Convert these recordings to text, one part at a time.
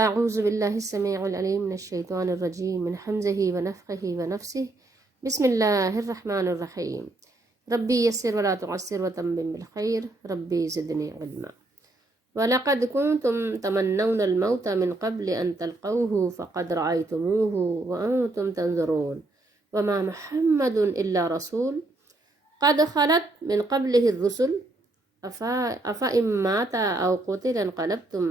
اعوذ باللہ السمیع العلیم من الشیطان الرجیم من حمزہ ونفخہ ونفسہ بسم اللہ الرحمن الرحیم ربی یسر ولا تعسر وتمم بالخیر ربی زدنی علما وَلَقَدْ كُنْتُمْ تَمَنَّوْنَ الْمَوْتَ مِنْ قَبْلِ أَنْ تَلْقَوْهُ فَقَدْ رَأَيْتُمُوهُ وَأَنْتُمْ تَنْظُرُونَ وَمَا مُحَمَّدٌ إِلَّا رَسُولٌ قَدْ خَلَتْ مِنْ قَبْلِهِ الرُّسُلُ أَفَإِنْ مَاتَ أَوْ قُتِلَ انقلبتم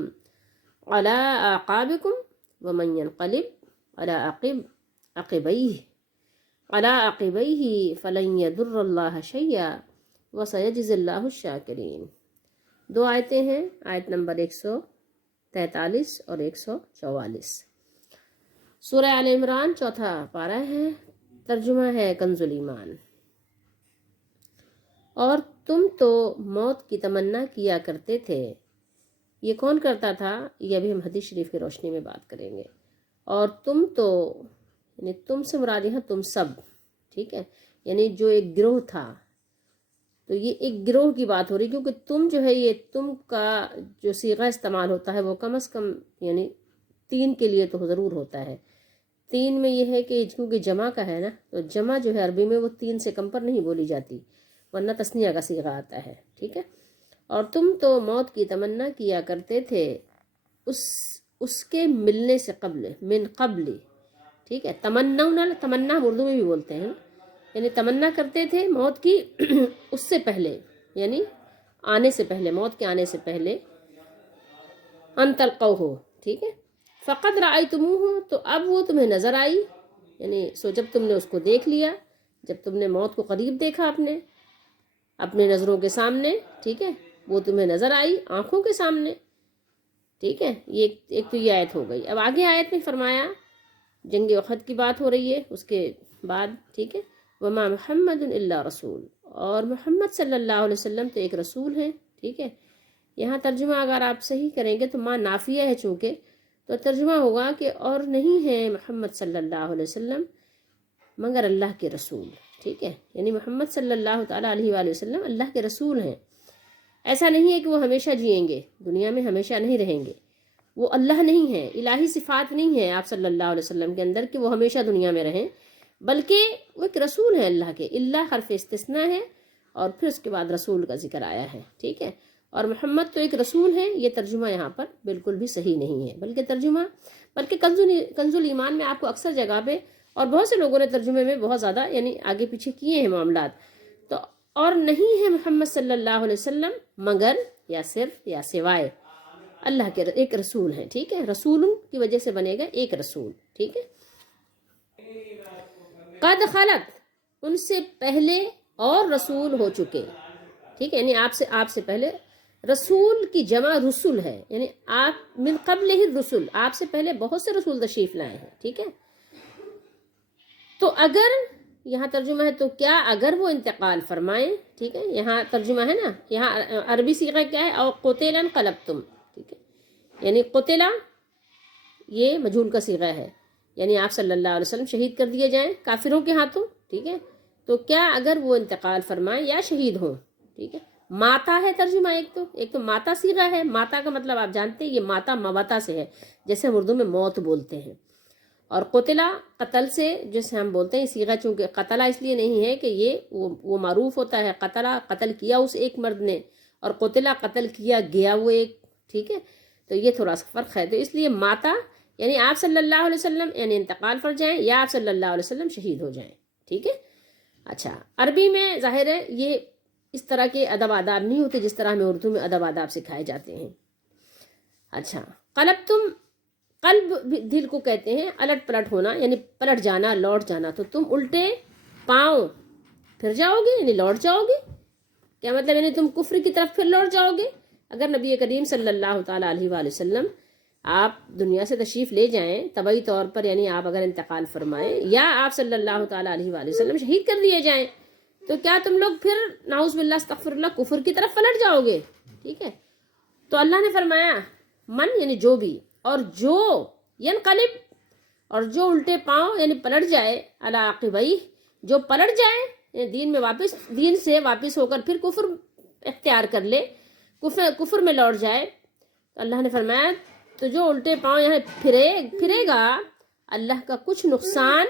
على أعقابكم ومن ينقلب على عقبيه فلن يضر الله شيئا وسيجزي الله الشاكرين۔ دو آیتیں ہیں، آیت نمبر 143 اور 144۔ سورہ آل عمران چوتھا پارہ ہے، ترجمہ ہے کنز الایمان۔ اور تم تو موت کی تمنا کیا کرتے تھے، یہ کون کرتا تھا؟ یہ ابھی ہم حدیث شریف کی روشنی میں بات کریں گے۔ اور تم تو یعنی تم سے مراد یہاں تم سب، ٹھیک ہے، یعنی جو ایک گروہ تھا، تو یہ ایک گروہ کی بات ہو رہی، کیونکہ تم جو ہے یہ تم کا جو صیغہ استعمال ہوتا ہے وہ کم از کم یعنی 3 کے لیے تو ضرور ہوتا ہے۔ 3 میں یہ ہے کہ کیونکہ جمع کا ہے نا، تو جمع جو ہے عربی میں وہ 3 سے کم پر نہیں بولی جاتی، ورنہ تثنیہ کا صیغہ آتا ہے، ٹھیک ہے۔ اور تم تو موت کی تمنا کیا کرتے تھے اس کے ملنے سے قبل، من قبل، ٹھیک ہے۔ تمنا اردو میں بھی بولتے ہیں، یعنی تمنا کرتے تھے موت کی اس سے پہلے، یعنی آنے سے پہلے، موت کے آنے سے پہلے، ان تلقوہ، ٹھیک ہے۔ فقد رأیتموہ، تو اب وہ تمہیں نظر آئی، یعنی جب تم نے اس کو دیکھ لیا، جب تم نے موت کو قریب دیکھا اپنے نظروں کے سامنے، ٹھیک ہے، وہ تمہیں نظر آئی آنکھوں کے سامنے، ٹھیک ہے۔ یہ ایک تو یہ آیت ہو گئی۔ اب آگے آیت میں فرمایا، جنگ احد کی بات ہو رہی ہے اس کے بعد، ٹھیک ہے، وما محمد الا رسول، اور محمد صلی اللہ علیہ وسلم تو ایک رسول ہیں، ٹھیک ہے۔ یہاں ترجمہ اگر آپ صحیح کریں گے تو ماں نافیہ ہے چونکہ، تو ترجمہ ہوگا کہ اور نہیں ہے محمد صلی اللہ علیہ وسلم مگر اللہ کے رسول، ٹھیک ہے، یعنی محمد صلی اللہ تعالیٰ علیہ وآلہ وسلم اللہ کے رسول ہیں۔ ایسا نہیں ہے کہ وہ ہمیشہ جئیں گے، دنیا میں ہمیشہ نہیں رہیں گے، وہ اللہ نہیں ہے، الہی صفات نہیں ہے آپ صلی اللہ علیہ وسلم کے اندر کہ وہ ہمیشہ دنیا میں رہیں، بلکہ وہ ایک رسول ہیں اللہ کے۔ اللہ حرف استثناء ہے اور پھر اس کے بعد رسول کا ذکر آیا ہے، ٹھیک ہے۔ اور محمد تو ایک رسول ہیں، یہ ترجمہ یہاں پر بالکل بھی صحیح نہیں ہے، بلکہ کنز الایمان میں آپ کو اکثر جگہ پہ، اور بہت سے لوگوں نے ترجمے میں بہت زیادہ یعنی آگے پیچھے کیے ہیں معاملات، تو اور نہیں ہے محمد صلی اللہ علیہ وسلم مگر یا صرف یا سوائے اللہ کے ایک رسول ہیں، ٹھیک ہے۔ رسول کی وجہ سے بنے گا ایک رسول، ٹھیک ہے۔ قد خلت، ان سے پہلے اور رسول ہو چکے، ٹھیک ہے، یعنی آپ سے پہلے، رسول کی جمع رسول ہے، یعنی آپ من قبل ہی رسول، آپ سے پہلے بہت سے رسول تشریف لائے ہیں، ٹھیک ہے۔ تو اگر یہاں ترجمہ ہے تو کیا اگر وہ انتقال فرمائیں، ٹھیک ہے، یہاں ترجمہ ہے نا، یہاں عربی صیغہ کیا ہے، او قتلا انقلبتم، ٹھیک ہے، یعنی قتلا یہ مجہول کا صیغہ ہے، یعنی آپ صلی اللہ علیہ وسلم شہید کر دیے جائیں کافروں کے ہاتھوں، ٹھیک ہے۔ تو کیا اگر وہ انتقال فرمائیں یا شہید ہوں، ٹھیک ہے۔ ماتا ہے ترجمہ، ایک تو ماتا صیغہ ہے، ماتا کا مطلب آپ جانتے ہیں یہ ماتا مواتا سے ہے، جیسے ہم اردو میں موت بولتے ہیں، اور قتلا قتل سے جیسے ہم بولتے ہیں، صیغہ چونکہ قتلا اس لیے نہیں ہے کہ یہ وہ معروف ہوتا ہے، قتلا قتل کیا اس ایک مرد نے، اور قتلا قتل کیا گیا وہ ایک، ٹھیک ہے، تو یہ تھوڑا سا فرق ہے۔ تو اس لیے ماتا یعنی آپ صلی اللہ علیہ وسلم یعنی انتقال کر جائیں، یا آپ صلی اللہ علیہ وسلم شہید ہو جائیں، ٹھیک ہے۔ اچھا، عربی میں ظاہر ہے یہ اس طرح کے ادب آداب نہیں ہوتے جس طرح ہمیں اردو میں ادب آداب سکھائے جاتے ہیں۔ اچھا، قلب دل کو کہتے ہیں الٹ پلٹ ہونا، یعنی پلٹ جانا، لوٹ جانا، تو تم الٹے پاؤں پھر جاؤ گے، یعنی لوٹ جاؤ گے، کیا مطلب، یعنی تم کفر کی طرف پھر لوٹ جاؤ گے۔ اگر نبی کریم صلی اللہ تعالیٰ علیہ وآلہ وسلم آپ دنیا سے تشریف لے جائیں طبعی طور پر، یعنی آپ اگر انتقال فرمائیں، یا آپ صلی اللہ تعالیٰ علیہ وآلہ وسلم شہید کر دیے جائیں، تو کیا تم لوگ پھر نعوذ باللہ استغفر اللہ کفر کی طرف پلٹ جاؤ گے، ٹھیک ہے۔ تو اللہ نے فرمایا من یعنی جو بھی، اور جو ینقلب، اور جو الٹے پاؤں یعنی پلٹ جائے، علی عقبیہ جو پلٹ جائے، یعنی دین سے واپس ہو کر پھر کفر اختیار کر لے، کفر میں لوٹ جائے، تو اللہ نے فرمایا تو جو الٹے پاؤں یہاں پھرے گا اللہ کا کچھ نقصان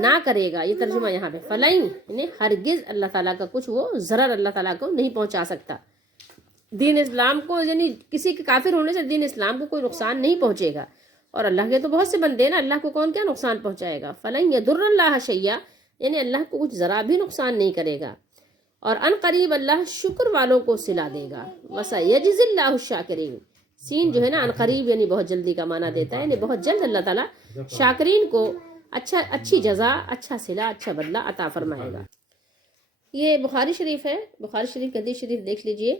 نہ کرے گا. یہ ترجمہ یہاں پہ فلائیں یعنی ہرگز اللہ تعالیٰ کا کچھ وہ ضرر اللہ تعالیٰ کو نہیں پہنچا سکتا. دین اسلام کو یعنی کسی کے کافر ہونے سے دین اسلام کو کوئی نقصان نہیں پہنچے گا. اور اللہ کے تو بہت سے بندے نا, اللہ کو کون کیا نقصان پہنچائے گا. فلن یضر اللہ شیئا یعنی اللہ کو کچھ ذرا بھی نقصان نہیں کرے گا. اور ان قریب اللہ شکر والوں کو صلا دے گا. وسیجزی اللہ الشاکرین. سین جو ہے نا ان قریب یعنی بہت جلدی کا معنی دیتا ہے, یعنی بہت جلد اللہ تعالیٰ شاکرین کو اچھی جزا, اچھا صلہ, اچھا بدلہ عطا فرمائے گا. یہ بخاری شریف ہے. بخاری شریف حدیث شریف دیکھ لیجئے.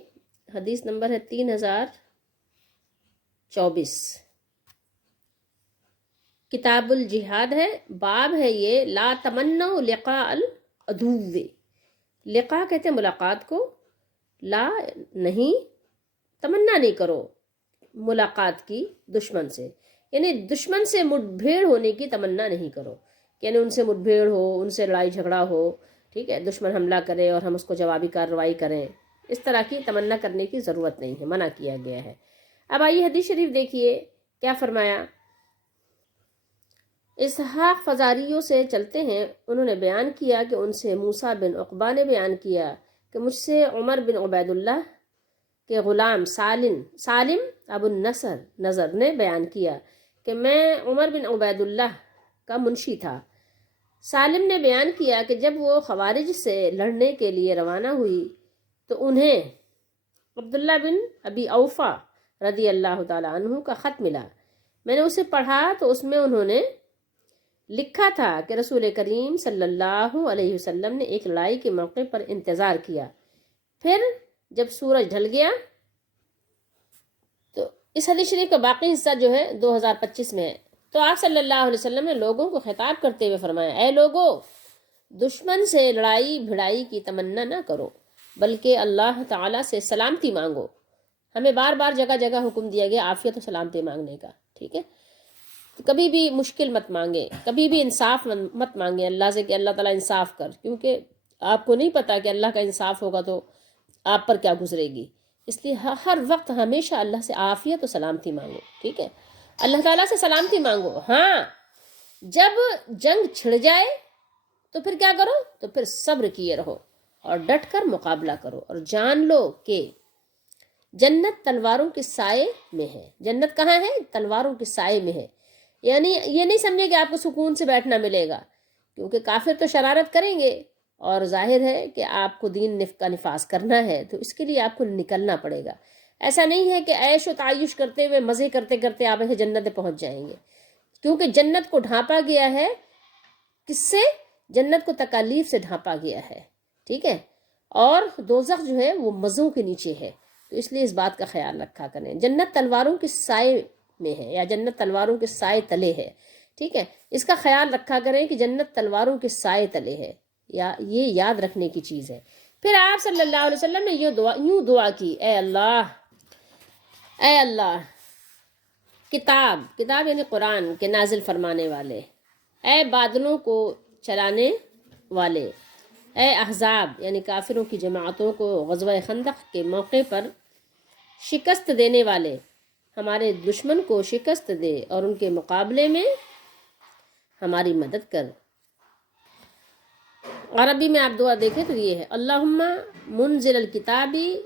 حدیث نمبر ہے 3024. کتاب الجہاد ہے. باب ہے یہ لا تمنوا لقاء العدو. لقاء کہتے ہیں ملاقات کو, لا نہیں, تمنا نہیں کرو ملاقات کی دشمن سے, یعنی دشمن سے مٹ بھیڑ ہونے کی تمنا نہیں کرو. یعنی ان سے مٹ بھیڑ ہو, ان سے لڑائی جھگڑا ہو, ٹھیک ہے, دشمن حملہ کرے اور ہم اس کو جوابی کارروائی کریں, اس طرح کی تمنا کرنے کی ضرورت نہیں ہے, منع کیا گیا ہے. اب آئیے حدیث شریف دیکھیے کیا فرمایا. اسحاق فزاریوں سے چلتے ہیں, انہوں نے بیان کیا کہ ان سے موسیٰ بن عقبہ نے بیان کیا کہ مجھ سے عمر بن عبید اللہ کے غلام سالم ابو نظر نے بیان کیا کہ میں عمر بن عبید اللہ کا منشی تھا. سالم نے بیان کیا کہ جب وہ خوارج سے لڑنے کے لیے روانہ ہوئی تو انہیں عبداللہ بن ابی اوفا رضی اللہ تعالیٰ عنہ کا خط ملا. میں نے اسے پڑھا تو اس میں انہوں نے لکھا تھا کہ رسول کریم صلی اللہ علیہ وسلم نے ایک لڑائی کے موقع پر انتظار کیا, پھر جب سورج ڈھل گیا. تو اس حدیث شریف کا باقی حصہ جو ہے 2025 میں ہے. تو آپ صلی اللہ علیہ وسلم نے لوگوں کو خطاب کرتے ہوئے فرمایا, اے لوگو, دشمن سے لڑائی بھڑائی کی تمنا نہ کرو بلکہ اللہ تعالیٰ سے سلامتی مانگو. ہمیں بار بار جگہ جگہ حکم دیا گیا عافیت و سلامتی مانگنے کا, ٹھیک ہے. کبھی بھی مشکل مت مانگے, کبھی بھی انصاف مت مانگے اللہ سے کہ اللہ تعالیٰ انصاف کر, کیونکہ آپ کو نہیں پتا کہ اللہ کا انصاف ہوگا تو آپ پر کیا گزرے گی. اس لیے ہر وقت ہمیشہ اللہ سے عافیت و سلامتی مانگو, ٹھیک ہے, اللہ تعالیٰ سے سلامتی مانگو. ہاں جب جنگ چھڑ جائے تو پھر کیا کرو, تو پھر صبر کیے رہو اور ڈٹ کر مقابلہ کرو, اور جان لو کہ جنت تلواروں کے سائے میں ہے. جنت کہاں ہے؟ تلواروں کے سائے میں ہے. یعنی یہ نہیں سمجھے کہ آپ کو سکون سے بیٹھنا ملے گا, کیونکہ کافر تو شرارت کریں گے اور ظاہر ہے کہ آپ کو دین کا نفاذ کرنا ہے, تو اس کے لیے آپ کو نکلنا پڑے گا. ایسا نہیں ہے کہ عیش و تعیش کرتے ہوئے مزے کرتے کرتے آپ ایسے جنت پہنچ جائیں گے, کیونکہ جنت کو ڈھانپا گیا ہے کس سے؟ جنت کو تکالیف سے ڈھانپا گیا ہے, ٹھیک ہے, اور دوزخ جو ہے وہ مزوں کے نیچے ہے. تو اس لیے اس بات کا خیال رکھا کریں. جنت تلواروں کے سائے میں ہے یا جنت تلواروں کے سائے تلے ہے, ٹھیک ہے, اس کا خیال رکھا کریں کہ جنت تلواروں کے سائے تلے ہے, یا یہ یاد رکھنے کی چیز ہے. پھر آپ صلی اللہ علیہ وسلم نے یوں دعا کی, اے اللہ کتاب یعنی قرآن کے نازل فرمانے والے, اے بادلوں کو چلانے والے, اے احزاب یعنی کافروں کی جماعتوں کو غزوہ خندق کے موقع پر شکست دینے والے, ہمارے دشمن کو شکست دے اور ان کے مقابلے میں ہماری مدد کر. عربی میں آپ دعا دیکھیں تو یہ ہے, اللہم منزل الکتابی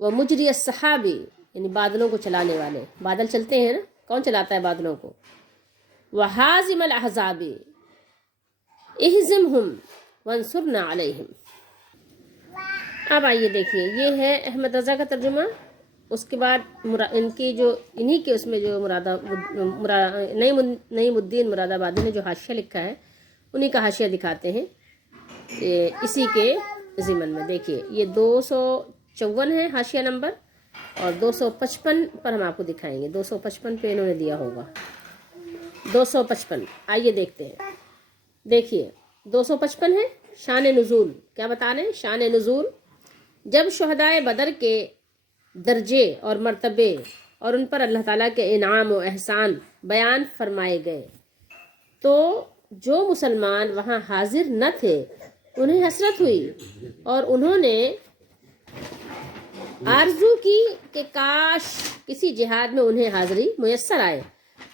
و مجری السحابی, یعنی بادلوں کو چلانے والے, بادل چلتے ہیں نا, کون چلاتا ہے بادلوں کو, وحازم الاحزابی اہزمہم وانصرنا علیہم. اب آئیے دیکھیے, یہ ہے احمد رضا کا ترجمہ. اس کے بعد ان کی جو انہی کے اس میں جو نعیم الدین مراد آبادی نے جو حاشیہ لکھا ہے انہی کا حاشیہ دکھاتے ہیں اسی کے ضمن میں. دیکھیے یہ 254 ہے حاشیہ نمبر, اور 255 پر ہم آپ کو دکھائیں گے. 255 پہ انہوں نے دیا ہوگا, 255. آئیے دیکھتے ہیں. دیکھیے 255 ہے شان نزول. کیا بتا رہے ہیں؟ شان نزول. جب شہدائے بدر کے درجے اور مرتبے اور ان پر اللہ تعالیٰ کے انعام و احسان بیان فرمائے گئے تو جو مسلمان وہاں حاضر نہ تھے انہیں حسرت ہوئی اور انہوں نے آرزو کی کہ کاش کسی جہاد میں انہیں حاضری میسر آئے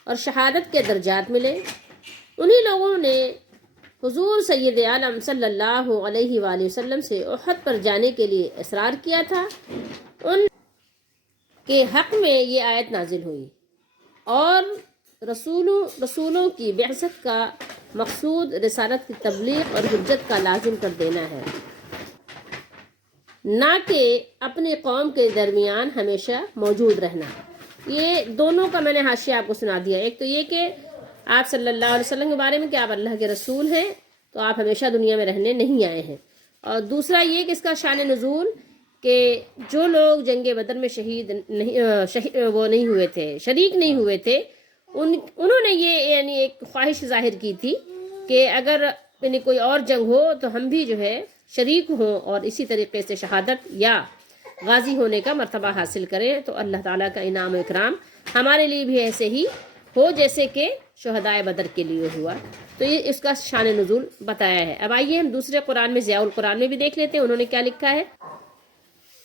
اور شہادت کے درجات ملے، انہی لوگوں نے حضور سید عالم صلی اللہ علیہ وآلہ وسلم سے احد پر جانے کے لیے اصرار کیا تھا۔ ان کے حق میں یہ آیت نازل ہوئی، اور رسولوں کی بعثت کا مقصود رسالت کی تبلیغ اور حجت کا لازم کر دینا ہے، نہ کہ اپنی قوم کے درمیان ہمیشہ موجود رہنا۔ یہ دونوں کا میں نے حاشیہ آپ کو سنا دیا۔ ایک تو یہ کہ آپ صلی اللہ علیہ وسلم کے بارے میں کہ آپ اللہ کے رسول ہیں، تو آپ ہمیشہ دنیا میں رہنے نہیں آئے ہیں، اور دوسرا یہ کہ اس کا شان نزول کہ جو لوگ جنگ بدر میں وہ نہیں ہوئے تھے، شریک نہیں ہوئے تھے، انہوں نے یہ یعنی ایک خواہش ظاہر کی تھی کہ اگر یعنی کوئی اور جنگ ہو تو ہم بھی جو ہے شریک ہوں اور اسی طریقے سے شہادت یا غازی ہونے کا مرتبہ حاصل کریں، تو اللہ تعالیٰ کا انعام و اکرام ہمارے لیے بھی ایسے ہی ہو جیسے کہ شہدائے بدر کے لیے ہوا۔ تو یہ اس کا شان نزول بتایا ہے۔ اب آئیے ہم دوسرے قرآن میں ضیاء القرآن میں بھی دیکھ لیتے ہیں انہوں نے کیا لکھا ہے۔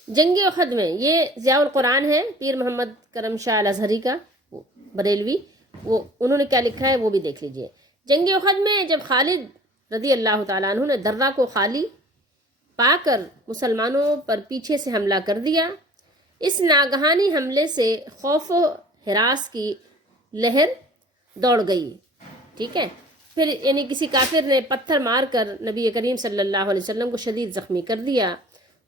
جنگ احد میں، یہ ضیاء القرآن ہے پیر محمد کرم شاہ الازہری کا بریلوی، انہوں نے کیا لکھا ہے وہ بھی دیکھ لیجئے۔ جنگ احد میں جب خالد رضی اللہ تعالیٰ عنہ نے درہ کو خالی پا کر مسلمانوں پر پیچھے سے حملہ کر دیا، اس ناگہانی حملے سے خوف و ہراس کی لہر دوڑ گئی، ٹھیک ہے۔ پھر یعنی کسی کافر نے پتھر مار کر نبی کریم صلی اللہ علیہ وسلم کو شدید زخمی کر دیا،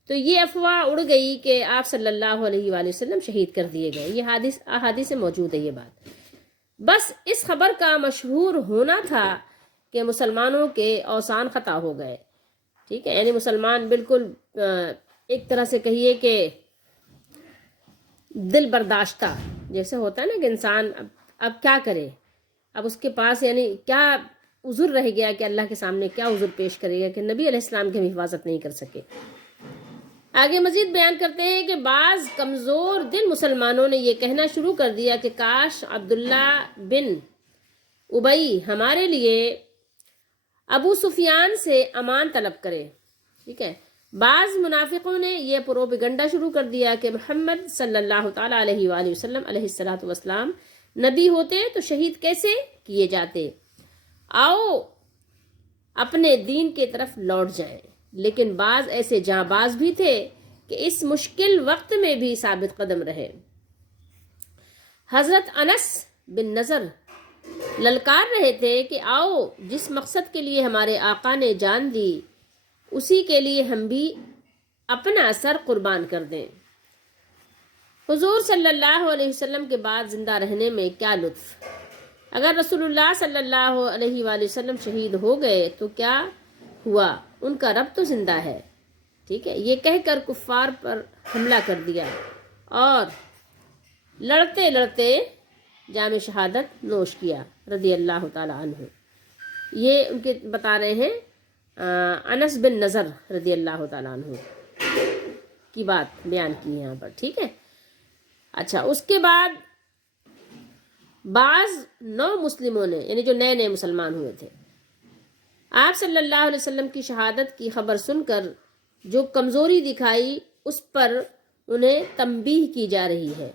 تو یہ افواہ اڑ گئی کہ آپ صلی اللہ علیہ وآلہ وسلم شہید کر دیے گئے۔ یہ احادیث سے موجود ہے یہ بات۔ بس اس خبر کا مشہور ہونا تھا کہ مسلمانوں کے اوسان خطا ہو گئے، ٹھیک ہے، یعنی مسلمان بالکل ایک طرح سے کہیے کہ دل برداشتہ جیسے ہوتا ہے نا کہ انسان اب کیا کرے، اب اس کے پاس یعنی کیا عذر رہ گیا کہ اللہ کے سامنے کیا عذر پیش کرے گا کہ نبی علیہ السلام کی ہم حفاظت نہیں کر سکے۔ آگے مزید بیان کرتے ہیں کہ بعض کمزور دل مسلمانوں نے یہ کہنا شروع کر دیا کہ کاش عبداللہ بن ابی ہمارے لیے ابو سفیان سے امان طلب کرے، ٹھیک ہے۔ بعض منافقوں نے یہ پروپیگنڈا شروع کر دیا کہ محمد صلی اللہ تعالیٰ علیہ وآلہ وسلم علیہ الصلوۃ والسلام نبی ہوتے تو شہید کیسے کیے جاتے، آؤ اپنے دین کی طرف لوٹ جائیں۔ لیکن بعض ایسے جاں باز بھی تھے کہ اس مشکل وقت میں بھی ثابت قدم رہے۔ حضرت انس بن نضر للکار رہے تھے کہ آؤ جس مقصد کے لیے ہمارے آقا نے جان دی اسی کے لیے ہم بھی اپنا سر قربان کر دیں۔ حضور صلی اللہ علیہ وسلم کے بعد زندہ رہنے میں کیا لطف، اگر رسول اللہ صلی اللہ علیہ وآلہ وسلم شہید ہو گئے تو کیا ہوا، ان کا رب تو زندہ ہے، ٹھیک ہے۔ یہ کہہ کر کفار پر حملہ کر دیا اور لڑتے لڑتے جام شہادت نوش کیا رضی اللہ تعالی عنہ۔ یہ ان کے بتا رہے ہیں انس بن نضر رضی اللہ تعالیٰ عنہ کی بات بیان کی یہاں پر، ٹھیک ہے۔ اچھا، اس کے بعد بعض نو مسلموں نے یعنی جو نئے مسلمان ہوئے تھے، آپ صلی اللہ علیہ وسلم کی شہادت کی خبر سن کر جو کمزوری دکھائی اس پر انہیں تنبیہ کی جا رہی ہے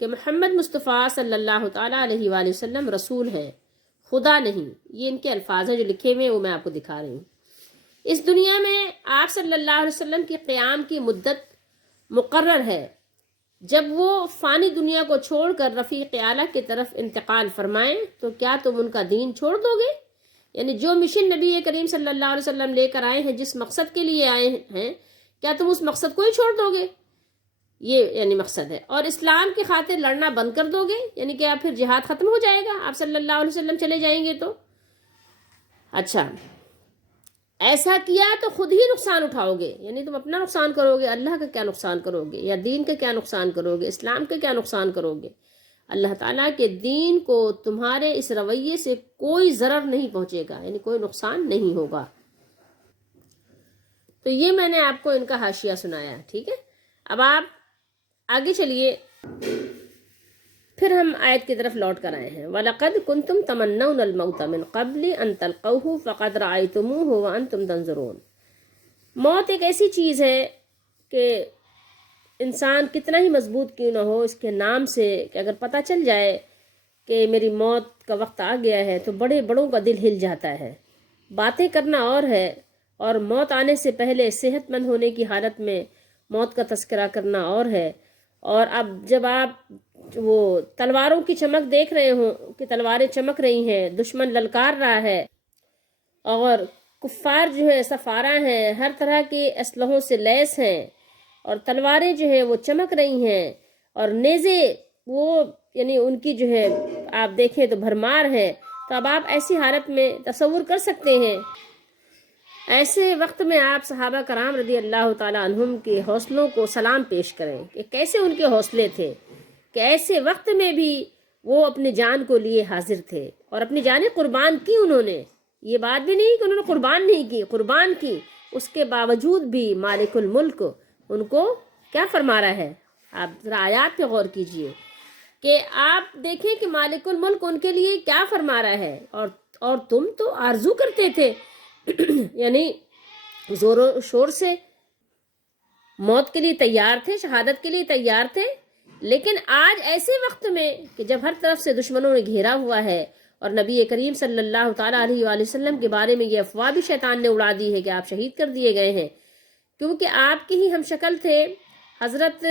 کہ محمد مصطفیٰ صلی اللہ تعالیٰ علیہ وآلہ وسلم رسول ہیں، خدا نہیں۔ یہ ان کے الفاظ ہیں جو لکھے ہوئے ہیں، وہ میں آپ کو دکھا رہی ہوں۔ اس دنیا میں آپ صلی اللہ علیہ وسلم کی قیام کی مدت مقرر ہے، جب وہ فانی دنیا کو چھوڑ کر رفیق اعلیٰ کی طرف انتقال فرمائیں تو کیا تم ان کا دین چھوڑ دو گے؟ یعنی جو مشن نبی کریم صلی اللہ علیہ وسلم لے کر آئے ہیں، جس مقصد کے لیے آئے ہیں، کیا تم اس مقصد کو ہی چھوڑ دو گے؟ یہ یعنی مقصد ہے۔ اور اسلام کی خاطر لڑنا بند کر دو گے، یعنی کہ پھر جہاد ختم ہو جائے گا، آپ صلی اللہ علیہ وسلم چلے جائیں گے تو؟ اچھا، ایسا کیا تو خود ہی نقصان اٹھاؤ گے، یعنی تم اپنا نقصان کرو گے، اللہ کا کیا نقصان کرو گے، یا دین کا کیا نقصان کرو گے، اسلام کا کیا نقصان کرو گے؟ اللہ تعالیٰ کے دین کو تمہارے اس رویے سے کوئی ضرر نہیں پہنچے گا، یعنی کوئی نقصان نہیں ہوگا۔ تو یہ میں نے آپ کو ان کا حاشیہ سنایا، ٹھیک ہے۔ اب آپ آگے چلیے، پھر ہم آیت کی طرف لوٹ کر آئے ہیں۔ وَلَقَدْ كُنْتُمْ تَمَنَّوْنَ الْمَوْتَ مِنْ قَبْلِ أَنْ تَلْقَوْهُ فَقَدْ رَأَيْتُمُوهُ وَأَنْتُمْ تَنْظُرُونَ۔ موت ایک ایسی چیز ہے کہ انسان کتنا ہی مضبوط کیوں نہ ہو، اس کے نام سے کہ اگر پتہ چل جائے کہ میری موت کا وقت آ گیا ہے تو بڑے بڑوں کا دل ہل جاتا ہے۔ باتیں کرنا اور ہے، اور موت آنے سے پہلے صحت مند ہونے کی حالت میں موت کا تذکرہ کرنا اور ہے۔ اور اب جب آپ وہ تلواروں کی چمک دیکھ رہے ہوں کہ تلواریں چمک رہی ہیں، دشمن للکار رہا ہے، اور کفار جو ہے سفارہ ہیں، ہر طرح کے اسلحوں سے لیس ہیں، اور تلواریں جو ہے وہ چمک رہی ہیں، اور نیزے وہ یعنی ان کی جو ہے آپ دیکھیں تو بھرمار ہے، تو اب آپ ایسی حالت میں تصور کر سکتے ہیں، ایسے وقت میں آپ صحابہ کرام رضی اللہ تعالیٰ عنہم کے حوصلوں کو سلام پیش کریں کہ کیسے ان کے حوصلے تھے کہ ایسے وقت میں بھی وہ اپنی جان کو لیے حاضر تھے اور اپنی جانیں قربان کی۔ انہوں نے یہ بات بھی نہیں کہ انہوں نے قربان نہیں کی، قربان کی، اس کے باوجود بھی مالک الملک ان کو کیا فرما رہا ہے؟ آپ ذرا آیات پہ غور کیجئے کہ آپ دیکھیں کہ مالک الملک ان کے لیے کیا فرما رہا ہے۔ اور تم تو آرزو کرتے تھے یعنی زور و شور سے موت کے لیے تیار تھے، شہادت کے لیے تیار تھے، لیکن آج ایسے وقت میں کہ جب ہر طرف سے دشمنوں نے گھیرا ہوا ہے، اور نبی کریم صلی اللہ تعالیٰ علیہ وآلہ وسلم کے بارے میں یہ افواہ بھی شیطان نے اڑا دی ہے کہ آپ شہید کر دیے گئے ہیں، کیونکہ آپ کے ہی ہم شکل تھے حضرت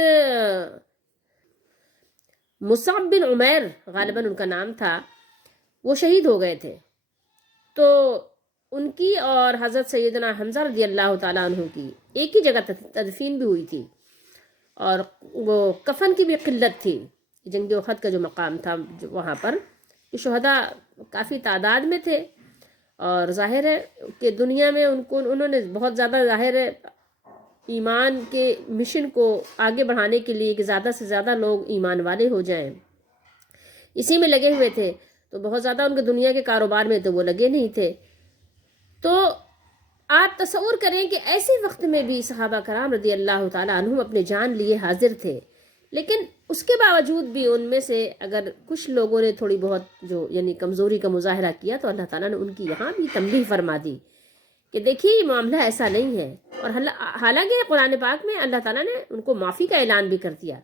مصعب بن عمیر غالباً ان کا نام تھا، وہ شہید ہو گئے تھے۔ تو ان کی اور حضرت سیدنا حمزہ رضی اللہ تعالیٰ عنہ کی ایک ہی جگہ تدفین بھی ہوئی تھی، اور وہ کفن کی بھی قلت تھی۔ جنگ احد کا جو مقام تھا وہاں پر شہداء کافی تعداد میں تھے، اور ظاہر ہے کہ دنیا میں انہوں نے بہت زیادہ ظاہر ہے ایمان کے مشن کو آگے بڑھانے کے لیے کہ زیادہ سے زیادہ لوگ ایمان والے ہو جائیں، اسی میں لگے ہوئے تھے، تو بہت زیادہ ان کے دنیا کے کاروبار میں تو وہ لگے نہیں تھے۔ تو آپ تصور کریں کہ ایسے وقت میں بھی صحابہ کرام رضی اللہ تعالیٰ عنہم اپنے جان لیے حاضر تھے، لیکن اس کے باوجود بھی ان میں سے اگر کچھ لوگوں نے تھوڑی بہت جو یعنی کمزوری کا مظاہرہ کیا تو اللہ تعالیٰ نے ان کی یہاں بھی تنبیہ فرما دی کہ دیکھیے یہ معاملہ ایسا نہیں ہے، اور حالانکہ قرآن پاک میں اللہ تعالیٰ نے ان کو معافی کا اعلان بھی کر دیا۔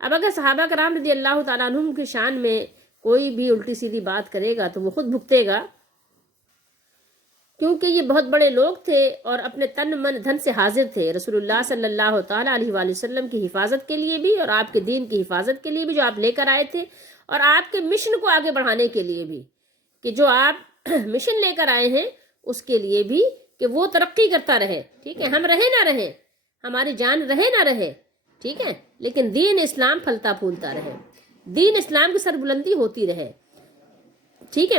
اب اگر صحابہ کرام رضی اللہ تعالیٰ عنہم کی شان میں کوئی بھی الٹی سیدھی بات کرے گا تو وہ خود بھگتے گا، کیونکہ یہ بہت بڑے لوگ تھے اور اپنے تن من دھن سے حاضر تھے رسول اللہ صلی اللہ تعالیٰ علیہ وآلہ وسلم کی حفاظت کے لیے بھی، اور آپ کے دین کی حفاظت کے لیے بھی جو آپ لے کر آئے تھے، اور آپ کے مشن کو آگے بڑھانے کے لیے بھی کہ جو آپ مشن لے کر آئے ہیں اس کے لیے بھی کہ وہ ترقی کرتا رہے، ٹھیک ہے، ہم رہے نہ رہے، ہماری جان رہے نہ رہے، ٹھیک ہے، لیکن دین اسلام پھلتا پھولتا رہے، دین اسلام کی سربلندی ہوتی رہے، ٹھیک ہے،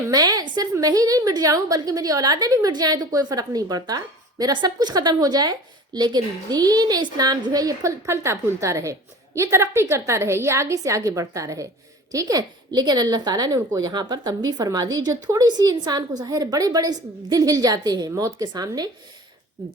صرف میں ہی نہیں مٹ جاؤں بلکہ میری اولادیں بھی مٹ جائیں تو کوئی فرق نہیں پڑتا، میرا سب کچھ ختم ہو جائے، لیکن دین اسلام جو ہے یہ پھلتا پھولتا رہے، یہ ترقی کرتا رہے، یہ آگے سے آگے بڑھتا رہے، ٹھیک ہے۔ لیکن اللہ تعالیٰ نے ان کو یہاں پر تنبیہ فرما دی، جو تھوڑی سی انسان کو ظاہر بڑے بڑے دل ہل جاتے ہیں موت کے سامنے،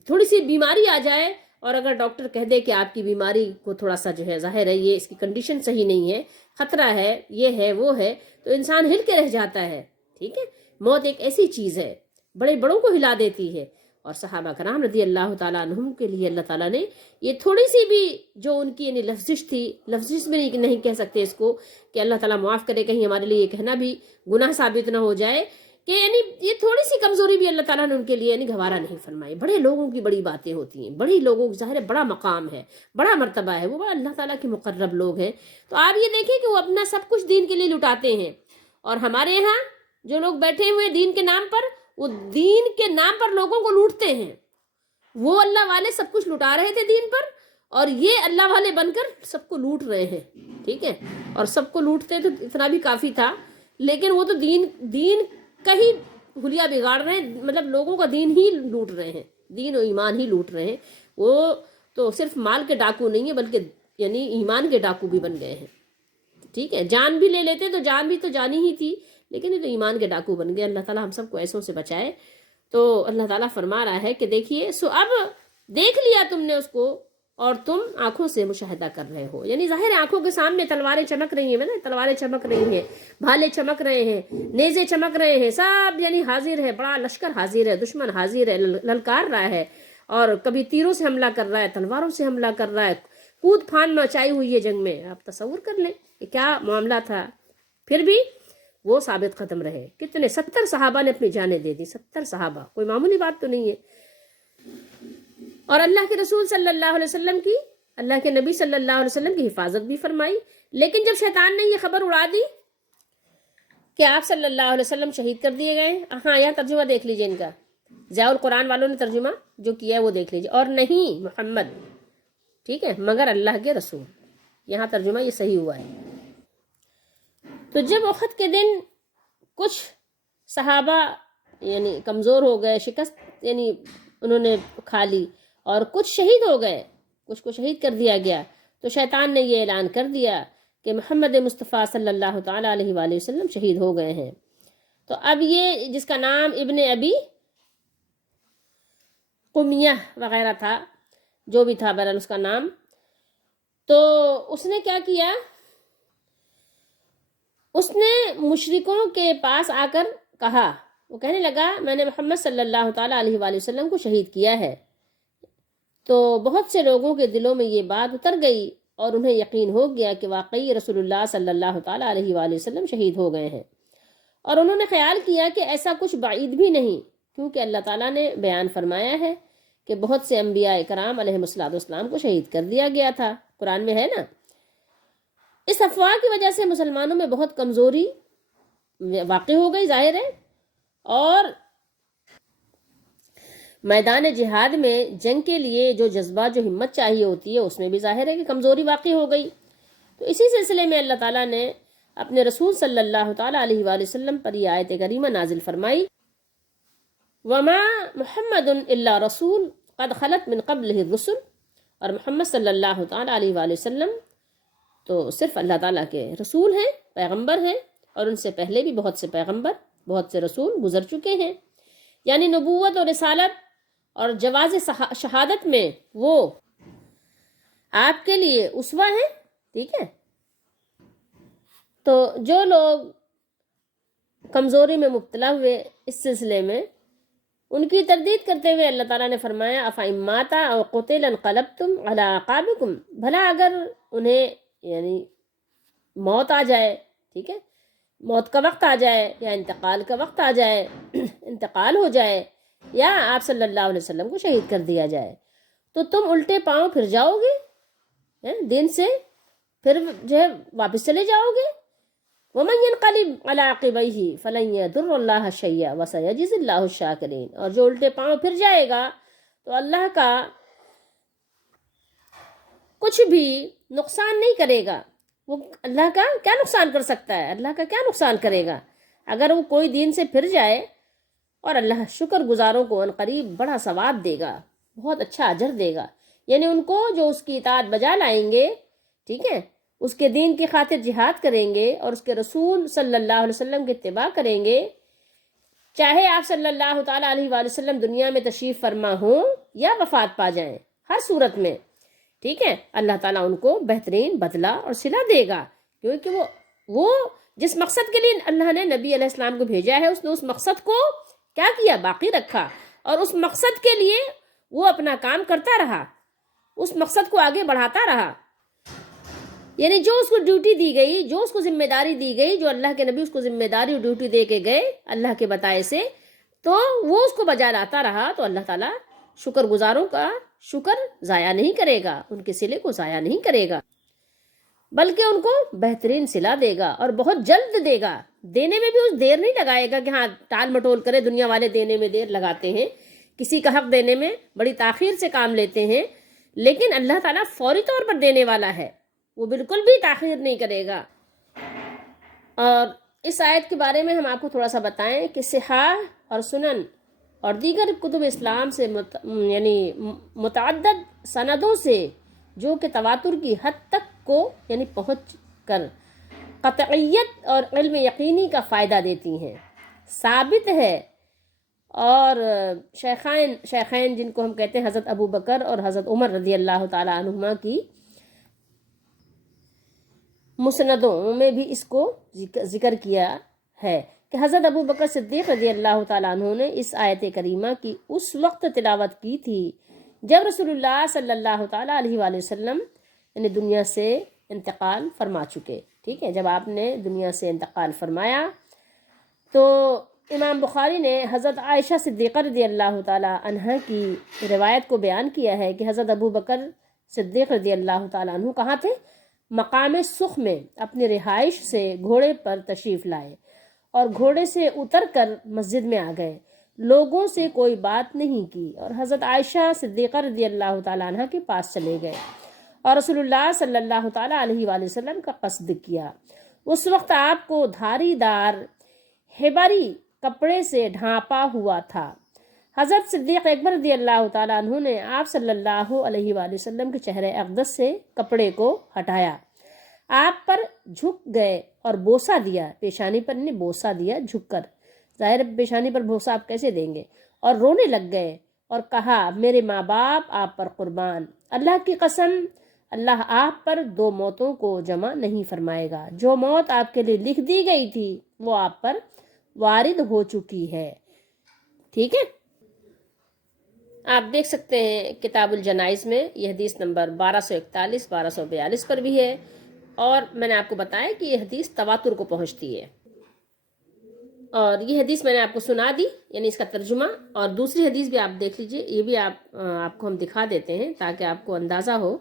تھوڑی سی بیماری آ جائے اور اگر ڈاکٹر کہہ دے کہ آپ کی بیماری کو تھوڑا سا جو ہے ظاہر ہے یہ اس کی کنڈیشن صحیح نہیں ہے، خطرہ ہے، یہ ہے وہ ہے، تو انسان ہل کے رہ جاتا ہے، ٹھیک ہے۔ موت ایک ایسی چیز ہے بڑے بڑوں کو ہلا دیتی ہے، اور صحابہ کرام رضی اللہ تعالیٰ عنہم کے لیے اللہ تعالیٰ نے یہ تھوڑی سی بھی جو ان کی یعنی لفزش تھی، لفزش میں نہیں کہہ سکتے اس کو کہ اللہ تعالیٰ معاف کرے، کہیں ہمارے لیے یہ کہنا بھی گناہ ثابت نہ ہو جائے کہ یعنی یہ تھوڑی سی کمزوری بھی اللہ تعالیٰ نے ان کے لیے یعنی گوارا نہیں فرمائی۔ بڑے لوگوں کی بڑی باتیں ہوتی ہیں، بڑی لوگوں کی ظاہر ہے بڑا مقام ہے، بڑا مرتبہ ہے، وہ اللہ تعالیٰ کے مقرب لوگ ہیں، تو آپ یہ دیکھیں کہ وہ اپنا سب کچھ دین کے لیے لٹاتے ہیں، اور ہمارے یہاں جو لوگ بیٹھے ہوئے دین کے نام پر، وہ دین کے نام پر لوگوں کو لوٹتے ہیں، وہ اللہ والے سب کچھ لٹا رہے تھے دین پر، اور یہ اللہ والے بن کر سب کو لوٹ رہے ہیں، ٹھیک ہے، اور سب کو لوٹتے تو اتنا بھی کافی تھا، لیکن وہ تو دین کا ہی حلیہ بگاڑ رہے ہیں، مطلب لوگوں کا دین ہی لوٹ رہے ہیں، دین و ایمان ہی لوٹ رہے ہیں، وہ تو صرف مال کے ڈاکو نہیں ہے بلکہ یعنی ایمان کے ڈاکو بھی بن گئے ہیں، ٹھیک ہے، جان بھی لے لیتے تو جان بھی تو جانی ہی تھی، لیکن یہ تو ایمان کے ڈاکو بن گئے۔ اللہ تعالیٰ ہم سب کو ایسوں سے بچائے۔ تو اللہ تعالیٰ فرما رہا ہے کہ دیکھیے سو اب دیکھ لیا تم نے اس کو اور تم آنکھوں سے مشاہدہ کر رہے ہو، یعنی ظاہر ہے آنکھوں کے سامنے تلواریں چمک رہی ہیں نا، تلواریں چمک رہی ہیں، بھالے چمک رہے ہیں، نیزے چمک رہے ہیں، سب یعنی حاضر ہے، بڑا لشکر حاضر ہے، دشمن حاضر ہے، للکار رہا ہے، اور کبھی تیروں سے حملہ کر رہا ہے، تلواروں سے حملہ کر رہا ہے، کود پھاند مچائی ہوئی ہے جنگ میں. آپ تصور کر لیں کہ کیا معاملہ تھا. پھر بھی وہ ثابت قدم رہے. کتنے 70 صحابہ نے اپنی جانیں دے دی. 70 صحابہ کوئی معمولی بات تو نہیں ہے. اور اللہ کے رسول صلی اللہ علیہ وسلم کی، اللہ کے نبی صلی اللہ علیہ وسلم کی حفاظت بھی فرمائی. لیکن جب شیطان نے یہ خبر اڑا دی کہ آپ صلی اللہ علیہ وسلم شہید کر دیے گئے، ہاں یہاں ترجمہ دیکھ لیجئے ان کا، ضیاء القرآن والوں نے ترجمہ جو کیا ہے وہ دیکھ لیجئے. اور نہیں محمد، ٹھیک ہے، مگر اللہ کے رسول، یہاں ترجمہ یہ صحیح ہوا ہے. تو جب احد کے دن کچھ صحابہ یعنی کمزور ہو گئے، شکست یعنی انہوں نے کھا لی، اور کچھ شہید ہو گئے، کچھ کو شہید کر دیا گیا، تو شیطان نے یہ اعلان کر دیا کہ محمد مصطفیٰ صلی اللہ تعالیٰ علیہ وآلہ وسلم شہید ہو گئے ہیں. تو اب یہ جس کا نام ابن ابی قمیہ وغیرہ تھا، جو بھی تھا بہرحال اس کا نام، تو اس نے کیا کیا، اس نے مشرکوں کے پاس آ کر کہا، وہ کہنے لگا میں نے محمد صلی اللہ تعالیٰ علیہ وآلہ وسلم کو شہید کیا ہے. تو بہت سے لوگوں کے دلوں میں یہ بات اتر گئی اور انہیں یقین ہو گیا کہ واقعی رسول اللہ صلی اللہ تعالیٰ علیہ وآلہ وسلم شہید ہو گئے ہیں. اور انہوں نے خیال کیا کہ ایسا کچھ بعید بھی نہیں، کیونکہ اللہ تعالیٰ نے بیان فرمایا ہے کہ بہت سے انبیاء کرام علیہ السلام کو شہید کر دیا گیا تھا، قرآن میں ہے نا. اس افواہ کی وجہ سے مسلمانوں میں بہت کمزوری واقع ہو گئی، ظاہر ہے، اور میدان جہاد میں جنگ کے لیے جو جذبہ، جو ہمت چاہیے ہوتی ہے، اس میں بھی ظاہر ہے کہ کمزوری واقع ہو گئی. تو اسی سلسلے میں اللہ تعالیٰ نے اپنے رسول صلی اللہ تعالیٰ علیہ وآلہ وسلم پر یہ آیت کریمہ نازل فرمائی، وما محمد الا رسول قد خلت من قبلہ الرسل. اور محمد صلی اللہ تعالیٰ علیہ وآلہ وسلم تو صرف اللہ تعالیٰ کے رسول ہیں، پیغمبر ہیں، اور ان سے پہلے بھی بہت سے پیغمبر، بہت سے رسول گزر چکے ہیں. یعنی نبوت اور رسالت اور جواز شہادت میں وہ آپ کے لیے اسوہ ہیں. ٹھیک ہے، تو جو لوگ کمزوری میں مبتلا ہوئے اس سلسلے میں، ان کی تردید کرتے ہوئے اللہ تعالیٰ نے فرمایا أَفَإِن مَاتَ أَوْ قُتِلَ انقلبتم عَلَىٰ أَعْقَابِكُمْ. بھلا اگر انہیں یعنی موت آ جائے، ٹھیک ہے، موت کا وقت آ جائے، یا انتقال کا وقت آ جائے، انتقال ہو جائے، یا آپ صلی اللہ علیہ وسلم کو شہید کر دیا جائے، تو تم الٹے پاؤں پھر جاؤ گے دین سے، پھر جو ہے واپس چلے جاؤ گے. وَمَن يَنْقَلِبْ عَلَىٰ عَقِبَيْهِ فَلَن يَضُرَّ اللَّهَ شَيْئًا وَسَيَجْزِي اللَّهُ الشَّاكِرِينَ. اور جو الٹے پاؤں پھر جائے گا تو اللہ کا کچھ بھی نقصان نہیں کرے گا. وہ اللہ کا کیا نقصان کر سکتا ہے؟ اللہ کا کیا نقصان کرے گا اگر وہ کوئی دین سے پھر جائے. اور اللہ شکر گزاروں کو عنقریب بڑا ثواب دے گا، بہت اچھا اجر دے گا. یعنی ان کو جو اس کی اطاعت بجا لائیں گے، ٹھیک ہے، اس کے دین کی خاطر جہاد کریں گے اور اس کے رسول صلی اللہ علیہ وسلم کی اتباع کریں گے، چاہے آپ صلی اللہ تعالیٰ علیہ وآلہ وسلم دنیا میں تشریف فرما ہوں یا وفات پا جائیں، ہر صورت میں، ٹھیک ہے، اللہ تعالیٰ ان کو بہترین بدلہ اور صلہ دے گا. کیونکہ وہ جس مقصد کے لیے اللہ نے نبی علیہ السلام کو بھیجا ہے، اس نے اس مقصد کو کیا کیا؟ باقی رکھا، اور اس مقصد کے لیے وہ اپنا کام کرتا رہا، اس مقصد کو آگے بڑھاتا رہا. یعنی جو اس کو ڈیوٹی دی گئی، جو اس کو ذمہ داری دی گئی، جو اللہ کے نبی اس کو ذمہ داری اور ڈیوٹی دے کے گئے اللہ کے بتائے سے، تو وہ اس کو بجا لاتا رہا. تو اللہ تعالیٰ شکر گزاروں کا شکر ضائع نہیں کرے گا، ان کے صلے کو ضائع نہیں کرے گا، بلکہ ان کو بہترین صلہ دے گا اور بہت جلد دے گا. دینے میں بھی اس دیر نہیں لگائے گا کہ ہاں ٹال مٹول کرے. دنیا والے دینے میں دیر لگاتے ہیں، کسی کا حق دینے میں بڑی تاخیر سے کام لیتے ہیں، لیکن اللہ تعالیٰ فوری طور پر دینے والا ہے، وہ بالکل بھی تاخیر نہیں کرے گا. اور اس آیت کے بارے میں ہم آپ کو تھوڑا سا بتائیں کہ صحاح اور سنن اور دیگر کتب اسلام سے یعنی متعدد سندوں سے جو کہ تواتر کی حد تک کو یعنی پہنچ کر قطعیت اور علم یقینی کا فائدہ دیتی ہیں، ثابت ہے. اور شیخین جن کو ہم کہتے ہیں حضرت ابو بکر اور حضرت عمر رضی اللہ تعالیٰ عنہما کی مسندوں میں بھی اس کو ذکر کیا ہے کہ حضرت ابو بکر صدیق رضی اللہ تعالیٰ عنہ نے اس آیت کریمہ کی اس وقت تلاوت کی تھی جب رسول اللہ صلی اللہ تعالیٰ علیہ وآلہ وسلم یعنی دنیا سے انتقال فرما چکے. ٹھیک ہے، جب آپ نے دنیا سے انتقال فرمایا تو امام بخاری نے حضرت عائشہ صدیقہ رضی اللہ تعالیٰ عنہ کی روایت کو بیان کیا ہے کہ حضرت ابو بکر صدیق رضی اللہ تعالیٰ عنہ کہاں تھے؟ مقام سخ میں اپنی رہائش سے گھوڑے پر تشریف لائے اور گھوڑے سے اتر کر مسجد میں آ گئے. لوگوں سے کوئی بات نہیں کی اور حضرت عائشہ صدیقہ رضی اللہ تعالیٰ عنہ کے پاس چلے گئے اور رسول اللہ صلی اللہ تعالیٰ علیہ وآلہ وسلم کا قصد کیا. اس وقت آپ کو دھاری دار ہیبری کپڑے سے ڈھانپا ہوا تھا. حضرت صدیق اکبر رضی اللہ تعالیٰ عنہ نے آپ صلی اللہ علیہ وآلہ وسلم کے چہرے اقدس سے کپڑے کو ہٹایا، آپ پر جھک گئے اور بوسہ دیا. پیشانی پر نے بوسہ دیا جھک کر، ظاہر پیشانی پر بوسہ آپ کیسے دیں گے، اور رونے لگ گئے اور کہا میرے ماں باپ آپ پر قربان، اللہ کی قسم اللہ آپ پر دو موتوں کو جمع نہیں فرمائے گا. جو موت آپ کے لیے لکھ دی گئی تھی وہ آپ پر وارد ہو چکی ہے. ٹھیک ہے، آپ دیکھ سکتے ہیں کتاب الجنائز میں یہ حدیث نمبر 1241 1242 پر بھی ہے، اور میں نے آپ کو بتایا کہ یہ حدیث تواتر کو پہنچتی ہے. اور یہ حدیث میں نے آپ کو سنا دی، یعنی اس کا ترجمہ، اور دوسری حدیث بھی آپ دیکھ لیجئے، یہ بھی آپ کو ہم دکھا دیتے ہیں تاکہ آپ کو اندازہ ہو.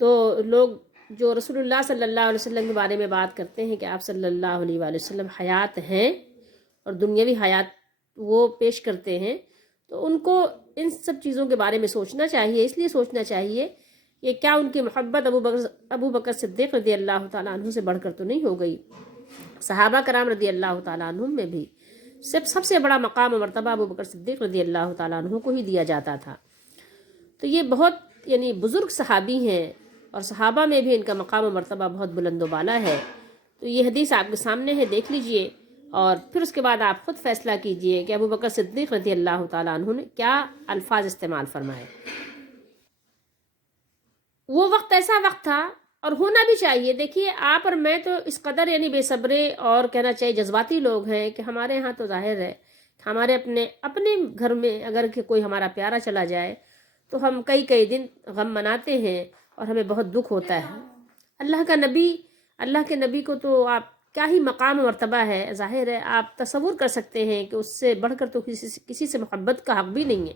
تو لوگ جو رسول اللہ صلی اللہ علیہ وسلم کے بارے میں بات کرتے ہیں کہ آپ صلی اللہ علیہ وآلہ وسلم حیات ہیں اور دنیاوی حیات وہ پیش کرتے ہیں، تو ان کو ان سب چیزوں کے بارے میں سوچنا چاہیے. اس لیے سوچنا چاہیے کہ کیا ان کی محبت ابو بکر صدیق رضی اللہ تعالیٰ عنہ سے بڑھ کر تو نہیں ہو گئی؟ صحابہ کرام رضی اللہ تعالیٰ عنہ میں بھی سب سے بڑا مقام و مرتبہ ابو بکر صدیق رضی اللہ تعالیٰ عنہ کو ہی دیا جاتا تھا. تو یہ بہت یعنی بزرگ صحابی ہیں اور صحابہ میں بھی ان کا مقام و مرتبہ بہت بلند و بالا ہے. تو یہ حدیث آپ کے سامنے ہے، دیکھ لیجئے اور پھر اس کے بعد آپ خود فیصلہ کیجئے کہ ابو بکر صدیق رضی اللہ تعالیٰ عنہ نے کیا الفاظ استعمال فرمائے. وہ وقت ایسا وقت تھا اور ہونا بھی چاہیے. دیکھیے آپ اور میں تو اس قدر یعنی بے صبرے اور کہنا چاہیے جذباتی لوگ ہیں کہ ہمارے ہاں تو ظاہر ہے ہمارے اپنے گھر میں اگر کہ کوئی ہمارا پیارا چلا جائے تو ہم کئی دن غم مناتے ہیں اور ہمیں بہت دکھ ہوتا ہے. اللہ کے نبی کو تو آپ کیا ہی مقام و مرتبہ ہے. ظاہر ہے آپ تصور کر سکتے ہیں کہ اس سے بڑھ کر تو کسی سے محبت کا حق بھی نہیں ہے.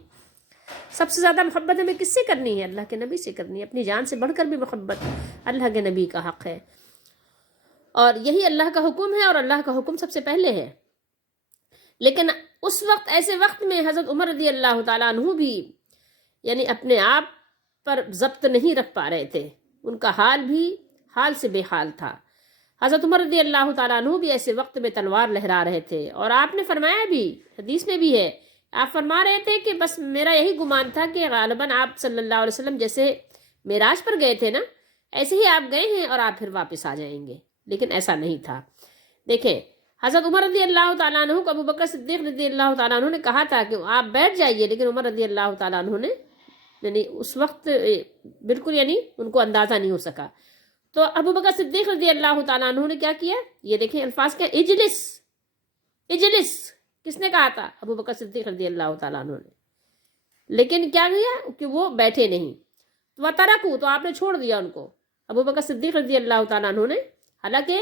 سب سے زیادہ محبت ہمیں کس سے کرنی ہے؟ اللہ کے نبی سے کرنی ہے. اپنی جان سے بڑھ کر بھی محبت اللہ کے نبی کا حق ہے، اور یہی اللہ کا حکم ہے، اور اللہ کا حکم سب سے پہلے ہے. لیکن اس وقت ایسے وقت میں حضرت عمر رضی اللہ تعالیٰ عنہ بھی یعنی اپنے آپ پر ضبط نہیں رکھ پا رہے تھے. ان کا حال بھی حال سے بے حال تھا. حضرت عمر رضی اللہ تعالیٰ عنہ بھی ایسے وقت میں تلوار لہرا رہے تھے، اور آپ نے فرمایا بھی، حدیث میں بھی ہے، آپ فرما رہے تھے کہ بس میرا یہی گمان تھا کہ غالباً آپ صلی اللہ علیہ وسلم جیسے معراج پر گئے تھے نا، ایسے ہی آپ گئے ہیں اور آپ پھر واپس آ جائیں گے. لیکن ایسا نہیں تھا. دیکھیں حضرت عمر رضی اللہ تعالیٰ عنہ کو ابو بکر صدیق رضی اللہ تعالیٰ عنہ نے کہا تھا کہ آپ بیٹھ جائیے، لیکن عمر رضی اللہ تعالیٰ عنہ نے یعنی اس وقت بالکل یعنی ان کو اندازہ نہیں ہو سکا. تو ابو بکر صدیق رضی اللہ تعالیٰ عنہ نے کیا کیا؟ یہ دیکھیں الفاظ کیا، اجلس کس نے کہا تھا؟ ابو بکر صدیق رضی اللہ تعالیٰ عنہ نے. لیکن کیا کیا کہ وہ بیٹھے نہیں. وَتَرَكُوا، تو آپ نے چھوڑ دیا ان کو. ابو بکر صدیق رضی اللہ تعالیٰ عنہ نے، حالانکہ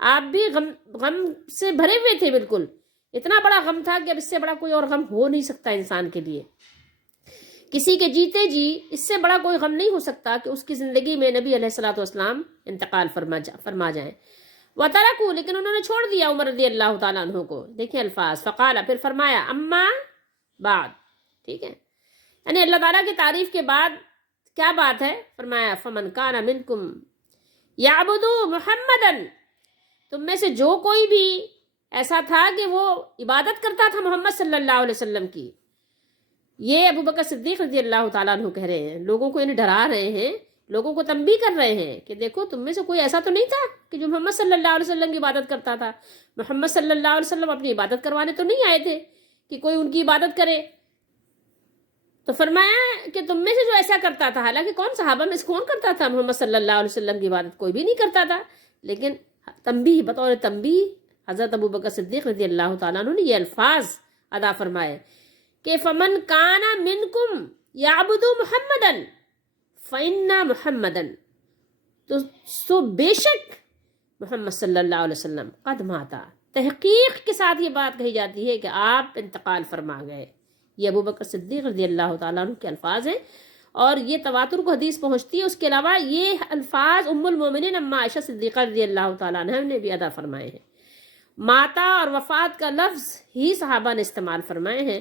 آپ بھی غم سے بھرے ہوئے تھے، بالکل اتنا بڑا غم تھا کہ اب اس سے بڑا کوئی اور غم ہو نہیں سکتا انسان کے لیے. کسی کے جیتے جی اس سے بڑا کوئی غم نہیں ہو سکتا کہ اس کی زندگی میں نبی علیہ الصلوۃ والسلام انتقال فرما جائیں. وَتَرَكُوا، لیکن انہوں نے چھوڑ دیا عمر رضی اللہ تعالیٰ عنہ کو. دیکھیں الفاظ، فقال، پھر فرمایا، اما بعد. ٹھیک ہے، یعنی اللہ تعالیٰ کی تعریف کے بعد کیا بات ہے؟ فرمایا فمن کان منکم یعبد محمدا، تم میں سے جو کوئی بھی ایسا تھا کہ وہ عبادت کرتا تھا محمد صلی اللہ علیہ وسلم کی. یہ ابو بکر صدیق رضی اللہ تعالیٰ عنہ کہہ رہے ہیں، لوگوں کو انہیں ڈرا رہے ہیں، لوگوں کو تنبیہ کر رہے ہیں کہ دیکھو تم میں سے کوئی ایسا تو نہیں تھا کہ جو محمد صلی اللہ علیہ وسلم کی عبادت کرتا تھا. محمد صلی اللہ علیہ وسلم اپنی عبادت کروانے تو نہیں آئے تھے کہ کوئی ان کی عبادت کرے. تو فرمایا کہ تم میں سے جو ایسا کرتا تھا، حالانکہ کون صحابہ میں سے کون کرتا تھا محمد صلی اللہ علیہ وسلم کی عبادت؟ کوئی بھی نہیں کرتا تھا. لیکن تنبیہ، بطور تنبیہ حضرت ابو بکر صدیق رضی اللہ تعالیٰ عنہ نے یہ الفاظ ادا فرمائے کہ فمن کان منکم یعبد محمدا فَإِنَّ مُحَمَّدًا، تو سو بے شک محمد صلی اللہ علیہ وسلم قد ماتا، تحقیق کے ساتھ یہ بات کہی جاتی ہے کہ آپ انتقال فرما گئے. یہ ابو بکر صدیق رضی اللہ تعالیٰ عنہ کے الفاظ ہیں، اور یہ تواتر کو حدیث پہنچتی ہے. اس کے علاوہ یہ الفاظ ام المومنین اما عائشہ صدیقہ رضی اللہ تعالیٰ عنہ نے بھی ادا فرمائے ہیں. ماتا اور وفات کا لفظ ہی صحابہ نے استعمال فرمائے ہیں.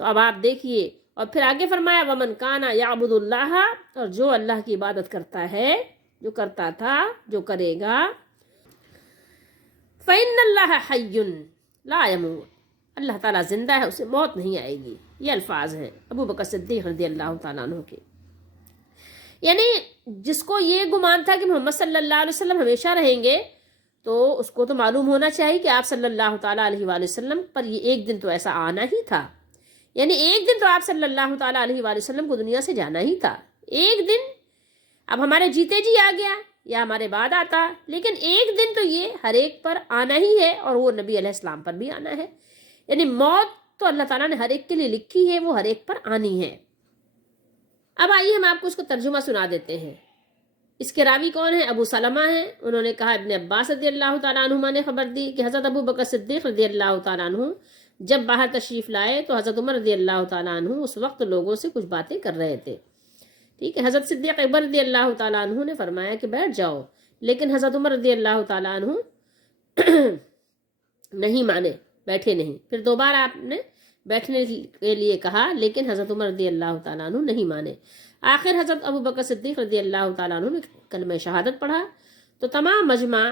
تو اب آپ دیکھیے، اور پھر آگے فرمایا ومن کانا یعبد اللہ، اور جو اللہ کی عبادت کرتا ہے، جو کرتا تھا، جو کرے گا، فإن اللہ حی لا یموت، اللہ تعالیٰ زندہ ہے، اسے موت نہیں آئے گی. یہ الفاظ ہیں ابو بکر صدیق رضی اللہ تعالیٰ عنہ کے. یعنی جس کو یہ گمان تھا کہ محمد صلی اللہ علیہ وسلم ہمیشہ رہیں گے، تو اس کو تو معلوم ہونا چاہیے کہ آپ صلی اللہ تعالیٰ علیہ وآلہ وسلم پر یہ ایک دن تو ایسا آنا ہی تھا. یعنی ایک دن تو آپ صلی اللہ تعالیٰ علیہ وآلہ وسلم کو دنیا سے جانا ہی تھا. ایک دن اب ہمارے جیتے جی آ گیا یا ہمارے بعد آتا، لیکن ایک دن تو یہ ہر ایک پر آنا ہی ہے، اور وہ نبی علیہ السلام پر بھی آنا ہے. یعنی موت تو اللہ تعالیٰ نے ہر ایک کے لیے لکھی ہے، وہ ہر ایک پر آنی ہے. اب آئیے ہم آپ کو اس کو ترجمہ سنا دیتے ہیں. اس کے راوی کون ہیں؟ ابو سلمہ ہیں. انہوں نے کہا ابن عباس رضی اللہ تعالیٰ عنہما نے خبر دی کہ حضرت ابو بکر صدیق رضی اللہ تعالیٰ عنہ جب باہر تشریف لائے تو حضرت عمر رضی اللہ تعالیٰ عنہ اس وقت لوگوں سے کچھ باتیں کر رہے تھے. ٹھیک ہے، حضرت صدیق اکبر رضی اللہ تعالیٰ عنہ نے فرمایا کہ بیٹھ جاؤ، لیکن حضرت عمر رضی اللہ تعالیٰ عنہ نہیں مانے، بیٹھے نہیں. پھر دوبارہ آپ نے بیٹھنے کے لیے کہا، لیکن حضرت عمر رضی اللہ تعالیٰ عنہ نہیں مانے. آخر حضرت ابو بکر صدیق رضی اللہ تعالیٰ عنہ نے کلمہ شہادت پڑھا تو تمام مجمع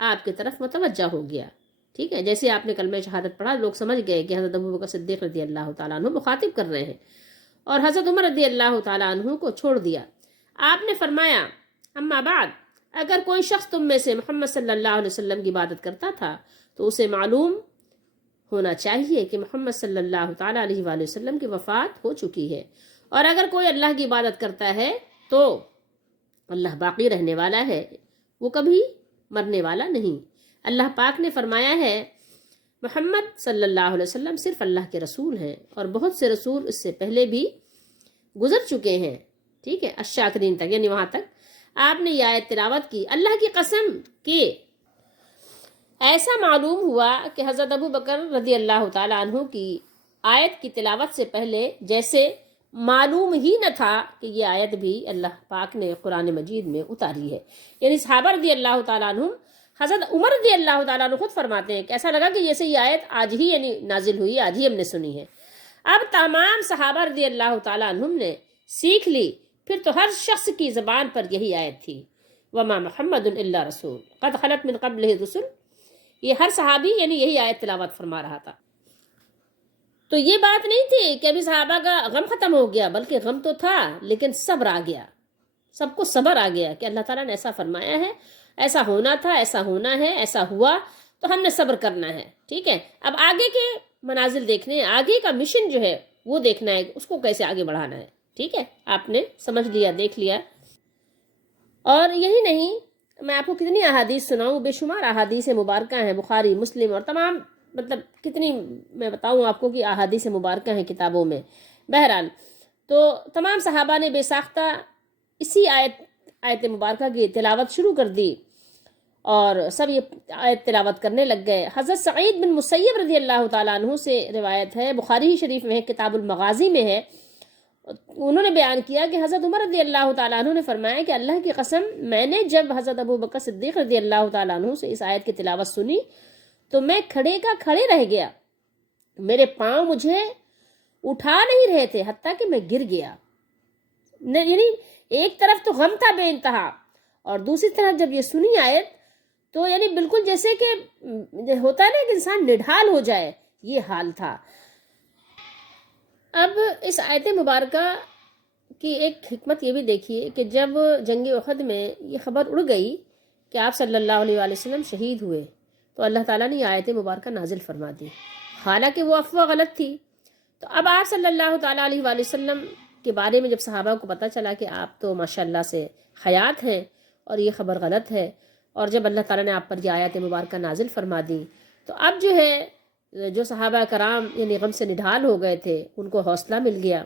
آپ کی طرف متوجہ ہو گیا. ٹھیک ہے، جیسے آپ نے کلمہ شہادت پڑھا لوگ سمجھ گئے کہ حضرت ابو بکر صدیق رضی اللہ تعالیٰ عنہ مخاطب کر رہے ہیں، اور حضرت عمر رضی اللہ تعالیٰ عنہ کو چھوڑ دیا. آپ نے فرمایا اما بعد، اگر کوئی شخص تم میں سے محمد صلی اللہ علیہ وسلم کی عبادت کرتا تھا تو اسے معلوم ہونا چاہیے کہ محمد صلی اللہ تعالیٰ علیہ وآلہ وسلم کی وفات ہو چکی ہے. اور اگر کوئی اللہ کی عبادت کرتا ہے تو اللہ باقی رہنے والا ہے، وہ کبھی مرنے والا نہیں. اللہ پاک نے فرمایا ہے محمد صلی اللہ علیہ وسلم صرف اللہ کے رسول ہیں، اور بہت سے رسول اس سے پہلے بھی گزر چکے ہیں. ٹھیک ہے، الشاکرین تک، یعنی وہاں تک آپ نے یہ آیت تلاوت کی. اللہ کی قسم کہ ایسا معلوم ہوا کہ حضرت ابو بکر رضی اللہ تعالیٰ عنہ کی آیت کی تلاوت سے پہلے جیسے معلوم ہی نہ تھا کہ یہ آیت بھی اللہ پاک نے قرآن مجید میں اتاری ہے. یعنی صحابہ رضی اللہ تعالیٰ عنہ، حضرت عمر رضی اللہ تعالیٰ عنہ خود فرماتے ہیں کہ ایسا لگا کہ جیسے یہ آیت آج ہی یعنی نازل ہوئی، آج ہی ہم نے سنی ہے. اب تمام صحابہ رضی اللہ تعالیٰ عنہ نے سیکھ لی، پھر تو ہر شخص کی زبان پر یہی آیت تھی وما محمد الا رسول قد خلت من قبلہ الرسل. یہ ہر صحابی یعنی یہی آیت تلاوت فرما رہا تھا. تو یہ بات نہیں تھی کہ ابھی صحابہ کا غم ختم ہو گیا، بلکہ غم تو تھا لیکن صبر آ گیا. سب کو صبر آ گیا کہ اللہ تعالیٰ نے ایسا فرمایا ہے، ایسا ہونا تھا، ایسا ہونا ہے، ایسا ہوا، تو ہم نے صبر کرنا ہے. ٹھیک ہے، اب آگے کے منازل دیکھنے، آگے کا مشن جو ہے وہ دیکھنا ہے، اس کو کیسے آگے بڑھانا ہے. ٹھیک ہے، آپ نے سمجھ لیا، دیکھ لیا. اور یہی نہیں، میں آپ کو کتنی احادیث سناؤں، بے شمار احادیث مبارکہ ہیں، بخاری، مسلم اور تمام، مطلب کتنی میں بتاؤں آپ کو کہ احادیث مبارکہ ہیں کتابوں میں. بہرحال تو تمام صحابہ نے بے ساختہ اسی آیت مبارکہ کی تلاوت شروع کر دی، اور سب یہ آیت تلاوت کرنے لگ گئے. حضرت سعید بن مسیب رضی اللہ تعالیٰ عنہ سے روایت ہے، بخاری شریف میں ہے، کتاب المغازی میں ہے. انہوں نے بیان کیا کہ حضرت عمر رضی اللہ تعالیٰ عنہ نے فرمایا کہ اللہ کی قسم، میں نے جب حضرت ابو بکر صدیق رضی اللہ تعالیٰ عنہ سے اس آیت کی تلاوت سنی تو میں کھڑے کا کھڑے رہ گیا، میرے پاؤں مجھے اٹھا نہیں رہے تھے، حتیٰ کہ میں گر گیا. یعنی ایک طرف تو غم تھا بے انتہا، اور دوسری طرف جب یہ سنی آیت تو یعنی بالکل جیسے کہ ہوتا ہے نا کہ انسان نڈھال ہو جائے، یہ حال تھا. اب اس آیت مبارکہ کی ایک حکمت یہ بھی دیکھیے کہ جب جنگ احد میں یہ خبر اڑ گئی کہ آپ صلی اللہ علیہ وآلہ وسلم شہید ہوئے تو اللہ تعالیٰ نے یہ آیت مبارکہ نازل فرما دی، حالانکہ وہ افواہ غلط تھی. تو اب آپ صلی اللہ تعالیٰ علیہ وآلہ وسلم کے بارے میں جب صحابہ کو پتہ چلا کہ آپ تو ماشاءاللہ سے حیات ہیں اور یہ خبر غلط ہے، اور جب اللہ تعالیٰ نے آپ پر یہ آیت مبارکہ نازل فرما دی تو اب جو ہے جو صحابہ کرام یعنی غم سے نڈھال ہو گئے تھے ان کو حوصلہ مل گیا.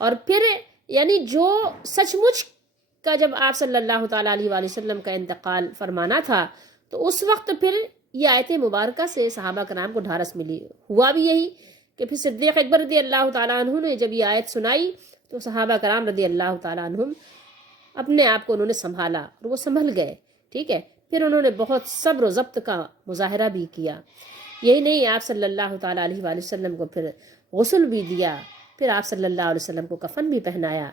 اور پھر یعنی جو سچ مچ کا جب آپ صلی اللہ تعالیٰ علیہ وآلہ وسلم کا انتقال فرمانا تھا تو اس وقت پھر یہ آیت مبارکہ سے صحابہ کرام کو ڈھارس ملی. ہوا بھی یہی کہ پھر صدیق اکبر رضی اللہ تعالیٰ عنہ نے جب یہ آیت سنائی تو صحابہ کرام رضی اللہ تعالیٰ عنہم اپنے آپ کو انہوں نے سنبھالا اور وہ سنبھل گئے. ٹھیک ہے، پھر انہوں نے بہت صبر و ضبط کا مظاہرہ بھی کیا. یہی نہیں، آپ صلی اللہ تعالیٰ علیہ وآلہ وسلم کو پھر غسل بھی دیا، پھر آپ صلی اللہ علیہ وسلم کو کفن بھی پہنایا،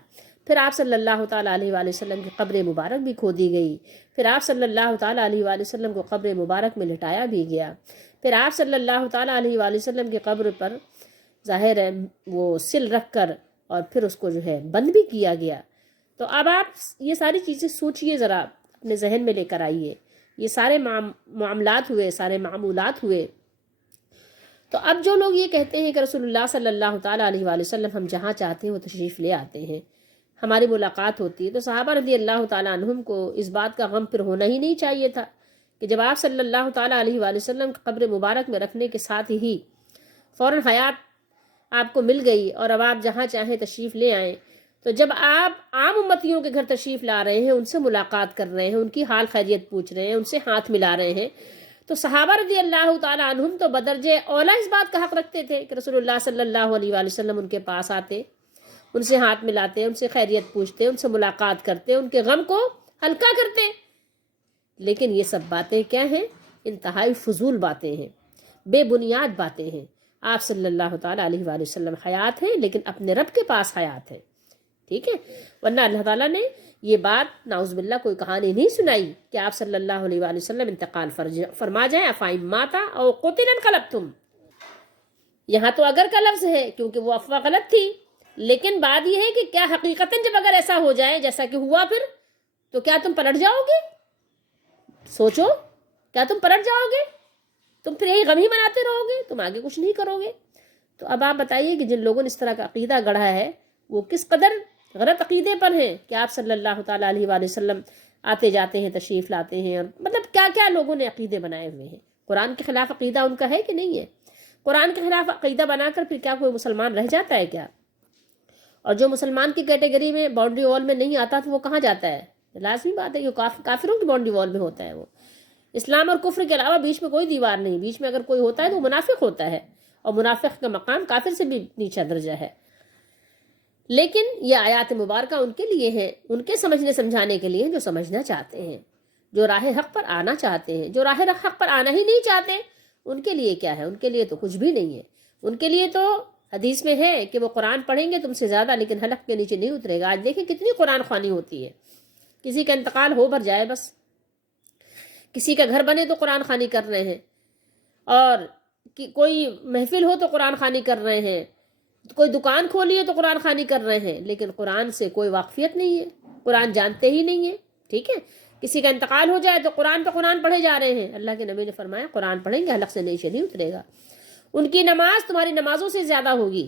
پھر آپ صلی اللہ تعالیٰ علیہ وآلہ وسلم کی قبر مبارک بھی کھودی گئی، پھر آپ صلی اللہ تعالیٰ علیہ وآلہ وسلم کو قبر مبارک میں لٹایا بھی گیا، پھر آپ صلی اللہ تعالیٰ علیہ وآلہ وسلم کی قبر پر ظاہر ہے وہ سل رکھ کر اور پھر اس کو جو ہے بند بھی کیا گیا. تو اب آپ یہ ساری چیزیں سوچئے، ذرا اپنے ذہن میں لے کر آئیے. یہ سارے معاملات ہوئے، سارے معمولات ہوئے. تو اب جو لوگ یہ کہتے ہیں کہ رسول اللہ صلی اللہ تعالیٰ علیہ وآلہ وسلم ہم جہاں چاہتے ہیں وہ تشریف لے آتے ہیں، ہماری ملاقات ہوتی ہے، تو صحابہ رضی اللہ تعالیٰ عنہم کو اس بات کا غم پھر ہونا ہی نہیں چاہیے تھا کہ جب آپ صلی اللہ تعالیٰ علیہ وآلہ وسلم کی قبر مبارک میں رکھنے کے ساتھ ہی فوراً حیات آپ کو مل گئی اور اب آپ جہاں چاہیں تشریف لے آئیں. تو جب آپ عام امتیوں کے گھر تشریف لا رہے ہیں، ان سے ملاقات کر رہے ہیں، ان کی حال خیریت پوچھ رہے ہیں، ان سے ہاتھ ملا رہے ہیں، تو صحابہ رضی اللہ تعالیٰ عنہم تو بدرجہ اولا اس بات کا حق رکھتے تھے کہ رسول اللہ صلی اللہ علیہ وآلہ وسلم ان کے پاس آتے، ان سے ہاتھ ملاتے، ان سے خیریت پوچھتے، ان سے ملاقات کرتے، ان کے غم کو ہلکا کرتے. لیکن یہ سب باتیں کیا ہیں؟ انتہائی فضول باتیں ہیں، بے بنیاد باتیں ہیں. آپ صلی اللہ تعالیٰ علیہ وآلہ وسلم حیات ہیں لیکن اپنے رب کے پاس حیات ہیں. ٹھیک ہے، ورنہ اللہ تعالیٰ نے یہ بات نعوذ باللہ کوئی کہانی نہیں سنائی کہ آپ صلی اللہ علیہ وآلہ وسلم انتقال فرما جائیں. افائم ماتا او قتل انقلبتم، یہاں تو اگر کا لفظ ہے کیونکہ وہ افواہ غلط تھی، لیکن بات یہ ہے کہ کیا حقیقتاً جب اگر ایسا ہو جائے جیسا کہ ہوا پھر تو کیا تم پلٹ جاؤ گے؟ سوچو، کیا تم پلٹ جاؤ گے؟ تم پھر یہی غم ہی مناتے رہو گے، تم آگے کچھ نہیں کرو گے. تو اب آپ بتائیے کہ جن لوگوں نے اس طرح کا عقیدہ گڑھا ہے وہ کس قدر غلط عقیدے پر ہیں کہ آپ صلی اللہ تعالیٰ علیہ وآلہ وسلم آتے جاتے ہیں، تشریف لاتے ہیں، اور مطلب کیا کیا لوگوں نے عقیدے بنائے ہوئے ہیں. قرآن کے خلاف عقیدہ ان کا ہے کہ نہیں ہے؟ قرآن کے خلاف عقیدہ بنا کر پھر کیا کوئی مسلمان رہ جاتا ہے کیا؟ اور جو مسلمان کی کیٹیگری میں باؤنڈری وال میں نہیں آتا تو وہ کہاں جاتا ہے؟ لازمی بات ہے کہ کافروں کی باؤنڈری وال میں ہوتا ہے. وہ اسلام اور کفر کے علاوہ بیچ میں کوئی دیوار نہیں. بیچ میں اگر کوئی ہوتا ہے تو وہ منافق ہوتا ہے، اور منافق کا مقام کافر سے بھی نیچا درجہ ہے. لیکن یہ آیات مبارکہ ان کے لیے ہیں، ان کے سمجھنے سمجھانے کے لیے جو سمجھنا چاہتے ہیں، جو راہ حق پر آنا چاہتے ہیں. جو راہ حق پر آنا ہی نہیں چاہتے ان کے لیے کیا ہے؟ ان کے لیے تو کچھ بھی نہیں ہے. ان کے لیے تو حدیث میں ہے کہ وہ قرآن پڑھیں گے تم سے زیادہ لیکن حلق کے نیچے نہیں اترے گا. آج دیکھیں کتنی قرآن خوانی ہوتی ہے. کسی کا انتقال ہو بھر جائے بس، کسی کا گھر بنے تو قرآن خوانی کر رہے ہیں، اور کوئی محفل ہو تو قرآن خوانی کر رہے ہیں، کوئی دکان کھولی ہے تو قرآن خوانی کر رہے ہیں، لیکن قرآن سے کوئی واقفیت نہیں ہے، قرآن جانتے ہی نہیں ہے. ٹھیک ہے، کسی کا انتقال ہو جائے تو قرآن پہ قرآن پڑھے جا رہے ہیں. اللہ کے نبی نے فرمایا قرآن پڑھیں گے حلق سے نیچے نہیں اترے گا. ان کی نماز تمہاری نمازوں سے زیادہ ہوگی،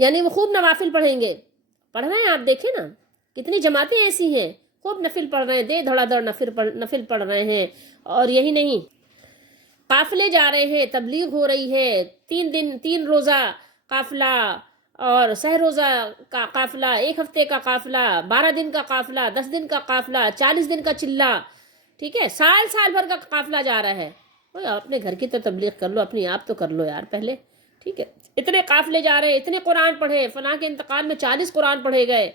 یعنی وہ خوب نوافل پڑھیں گے. پڑھ رہے ہیں آپ، دیکھیں نا کتنی جماعتیں ایسی ہیں خوب نفل پڑھ رہے ہیں، دے دھڑا دھڑ نفل پڑھ رہے ہیں. اور یہی نہیں، قافلے جا رہے ہیں، تبلیغ ہو رہی ہے، 3 دن 3 روزہ قافلہ اور سہ روزہ کا قافلہ، 1 ہفتے کا قافلہ، 12 دن کا قافلہ، 10 دن کا قافلہ، 40 دن کا چلہ. ٹھیک ہے، سال بھر کا قافلہ جا رہا ہے. اپنے گھر کی تو تبلیغ کر لو، اپنی آپ تو کر لو یار پہلے. ٹھیک ہے، اتنے قافلے جا رہے ہیں، اتنے قرآن پڑھے، فلاں کے انتقال میں 40 قرآن پڑھے گئے،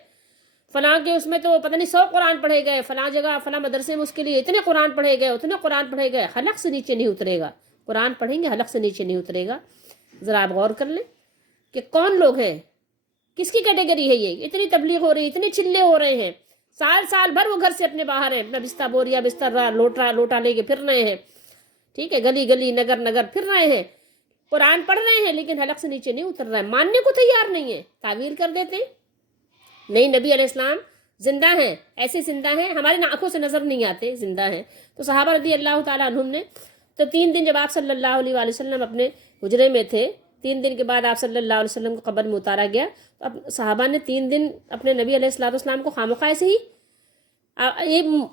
فلاں کے اس میں تو پتہ نہیں 100 قرآن پڑھے گئے، فلاں جگہ فلاں مدرسے میں اس کے لیے اتنے قرآن پڑھے گئے، اتنے قرآن پڑھے گئے. حلق سے نیچے نہیں اترے گا. قرآن پڑھیں گے حلق سے نیچے نہیں اترے گا. ذرا آپ غور کر لیں کہ کون لوگ ہیں، کس کی کیٹیگری ہے یہ. اتنی تبلیغ ہو رہی، اتنے چلے ہو رہے ہیں، سال بھر وہ گھر سے اپنے باہر ہیں، اپنا بستر بوریا بستر لوٹا لے کے پھر رہے ہیں. ٹھیک ہے، گلی گلی نگر پھر رہے ہیں، قرآن پڑھ رہے ہیں لیکن حلق سے نیچے نہیں اتر رہا ہے. ماننے کو تیار نہیں ہے، تعویل کر دیتے ہیں. نہیں، نبی علیہ السلام زندہ ہیں، ایسے زندہ ہیں ہماری آنکھوں سے نظر نہیں آتے، زندہ ہیں. تو صحابہ رضی اللہ تعالیٰ عنہم نے تو 3 دن جب آپ صلی اللہ علیہ وآلہ وسلم اپنے حجرے میں تھے، 3 دن کے بعد آپ صلی اللہ علیہ وسلم کو قبر میں اتارا گیا. تو اب صحابہ نے 3 دن اپنے نبی علیہ السلام کو خامخواہ سے ہی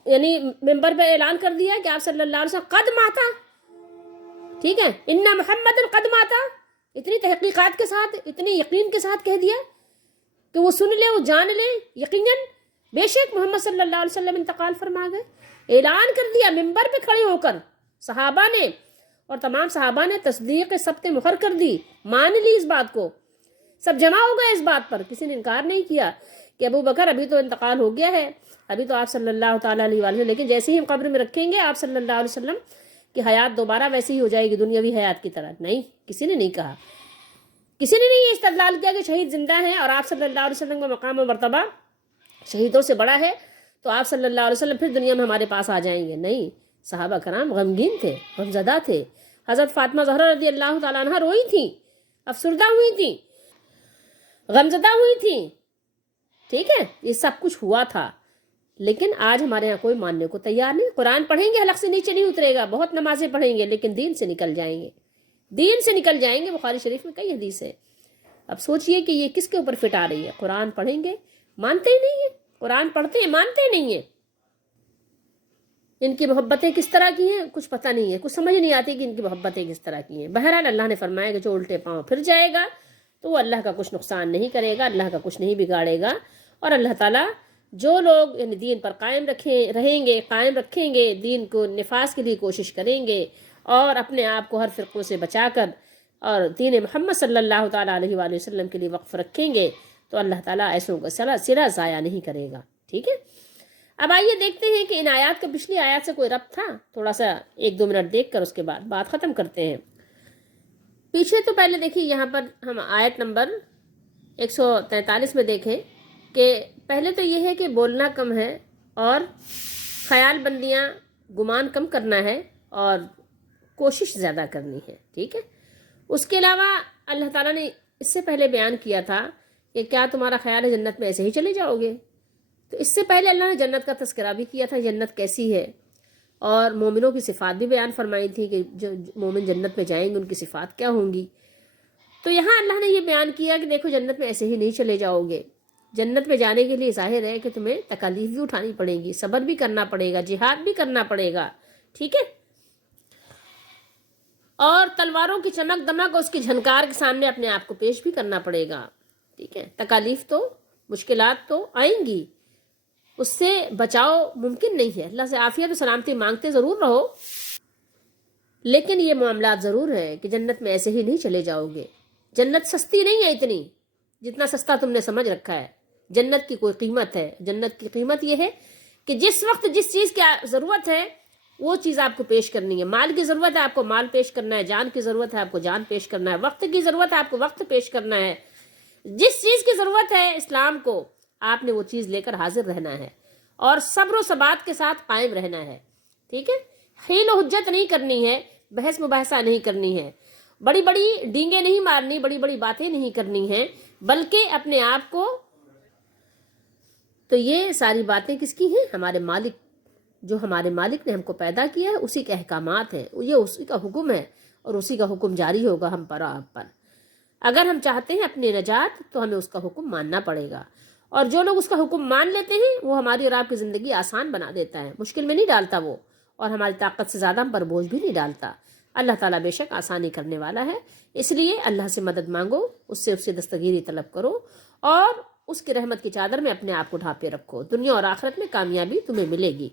یعنی ممبر پہ اعلان کر دیا کہ آپ صلی اللہ علیہ وسلم قد ماتا. ٹھیک ہے، ان محمد قد ماتا، اتنی تحقیقات کے ساتھ، اتنی یقین کے ساتھ کہہ دیا کہ وہ سن لے، وہ جان لے یقیناً بے شک محمد صلی اللہ علیہ وسلم انتقال فرما گئے. اعلان کر دیا ممبر پہ کھڑے ہو کر صحابہ نے، اور تمام صحابہ نے تصدیق سبت مخر کر دی، مان لی اس بات کو. سب جمع ہو گئے اس بات پر، کسی نے انکار نہیں کیا کہ ابو بکر ابھی تو انتقال ہو گیا ہے، ابھی تو آپ صلی اللہ تعالیٰ علیہ وسلم، لیکن جیسے ہی ہم قبر میں رکھیں گے آپ صلی اللہ علیہ وسلم کی حیات دوبارہ ویسی ہی ہو جائے گی دنیاوی حیات کی طرح. نہیں، کسی نے نہیں کہا، کسی نے نہیں یہ استدلال کیا کہ شہید زندہ ہیں اور آپ صلی اللہ علیہ وسلم کا مقام و مرتبہ شہیدوں سے بڑا ہے تو آپ صلی اللہ علیہ وسلم پھر دنیا میں ہمارے پاس آ جائیں گے. نہیں، صحابہ کرام غمگین تھے، غمزدہ تھے. حضرت فاطمہ زہرا رضی اللہ تعالیٰ عنہ روئی تھیں، افسردہ ہوئی تھیں، غمزدہ ہوئی تھیں. ٹھیک ہے، یہ سب کچھ ہوا تھا، لیکن آج ہمارے یہاں کوئی ماننے کو تیار نہیں. قرآن پڑھیں گے حلق سے نیچے نہیں اترے گا، بہت نمازیں پڑھیں گے لیکن دین سے نکل جائیں گے، دین سے نکل جائیں گے. بخاری شریف میں کئی حدیث ہے. اب سوچئے کہ یہ کس کے اوپر فٹ آ رہی ہے. قرآن پڑھیں گے مانتے ہی نہیں ہیں، قرآن پڑھتے ہیں مانتے ہی نہیں ہیں. ان کی محبتیں کس طرح کی ہیں کچھ پتہ نہیں ہے، کچھ سمجھ نہیں آتی کہ ان کی محبتیں کس طرح کی ہیں. بہرحال اللہ نے فرمایا کہ جو الٹے پاؤں پھر جائے گا تو وہ اللہ کا کچھ نقصان نہیں کرے گا، اللہ کا کچھ نہیں بگاڑے گا. اور اللہ تعالیٰ جو لوگ یعنی دین پر قائم رہیں گے، قائم رکھیں گے، دین کو نفاذ کے لیے کوشش کریں گے اور اپنے آپ کو ہر فرقوں سے بچا کر اور دین محمد صلی اللہ تعالیٰ علیہ وآلہ وسلم کے لیے وقف رکھیں گے تو اللہ تعالیٰ ایسوں کا سرا ضائع نہیں کرے گا. ٹھیک ہے، اب آئیے دیکھتے ہیں کہ ان آیات کا پچھلی آیات سے کوئی ربط تھا. تھوڑا سا 1-2 منٹ دیکھ کر اس کے بعد بات ختم کرتے ہیں. پیچھے تو پہلے دیکھیے یہاں پر ہم آیت نمبر 143 میں دیکھیں کہ پہلے تو یہ ہے کہ بولنا کم ہے اور خیال بندیاں گمان کم کرنا ہے اور کوشش زیادہ کرنی ہے. ٹھیک ہے، اس کے علاوہ اللہ تعالیٰ نے اس سے پہلے بیان کیا تھا کہ کیا تمہارا خیال ہے جنت میں ایسے ہی چلے جاؤ گے. تو اس سے پہلے اللہ نے جنت کا تذکرہ بھی کیا تھا، جنت کیسی ہے، اور مومنوں کی صفات بھی بیان فرمائی تھی کہ جو مومن جنت میں جائیں گے ان کی صفات کیا ہوں گی. تو یہاں اللہ نے یہ بیان کیا کہ دیکھو جنت میں ایسے ہی نہیں چلے جاؤ گے. جنت میں جانے کے لیے ظاہر ہے کہ تمہیں تکالیف بھی اٹھانی پڑے گی، صبر بھی کرنا پڑے گا، جہاد بھی کرنا پڑے گا. ٹھیک ہے، اور تلواروں کی چمک دمک اور اس کی جھنکار کے سامنے اپنے آپ کو پیش بھی کرنا پڑے گا. ٹھیک ہے، تکالیف تو مشکلات تو آئیں گی، اس سے بچاؤ ممکن نہیں ہے. اللہ سے عافیت و سلامتی مانگتے ضرور رہو، لیکن یہ معاملات ضرور ہے کہ جنت میں ایسے ہی نہیں چلے جاؤ گے. جنت سستی نہیں ہے اتنی جتنا سستا تم نے سمجھ رکھا ہے. جنت کی کوئی قیمت ہے. جنت کی قیمت یہ ہے کہ جس وقت جس چیز کی ضرورت ہے وہ چیز آپ کو پیش کرنی ہے. مال کی ضرورت ہے آپ کو مال پیش کرنا ہے، جان کی ضرورت ہے آپ کو جان پیش کرنا ہے، وقت کی ضرورت ہے آپ کو وقت پیش کرنا ہے. جس چیز کی ضرورت ہے اسلام کو آپ نے وہ چیز لے کر حاضر رہنا ہے اور صبر و ثبات کے ساتھ قائم رہنا ہے. ٹھیک ہے، حیل و حجت نہیں کرنی ہے، بحث مباحثہ نہیں کرنی ہے، بڑی بڑی ڈینگیں نہیں مارنی، بڑی بڑی باتیں نہیں کرنی ہیں، بلکہ اپنے آپ کو. تو یہ ساری باتیں کس کی ہیں؟ ہمارے مالک، جو ہمارے مالک نے ہم کو پیدا کیا ہے اسی کے احکامات ہیں، یہ اسی کا حکم ہے اور اسی کا حکم جاری ہوگا ہم پر اور آپ پر. اگر ہم چاہتے ہیں اپنی نجات تو ہمیں اس کا حکم ماننا پڑے گا، اور جو لوگ اس کا حکم مان لیتے ہیں وہ ہماری اور آپ کی زندگی آسان بنا دیتا ہے، مشکل میں نہیں ڈالتا وہ، اور ہماری طاقت سے زیادہ ہم پر بوجھ بھی نہیں ڈالتا. اللہ تعالیٰ بے شک آسانی کرنے والا ہے. اس لیے اللہ سے مدد مانگو، اس سے دستگیری طلب کرو اور اس کی رحمت کی چادر میں اپنے آپ کو ڈھانپے رکھو. دنیا اور آخرت میں کامیابی تمہیں ملے گی.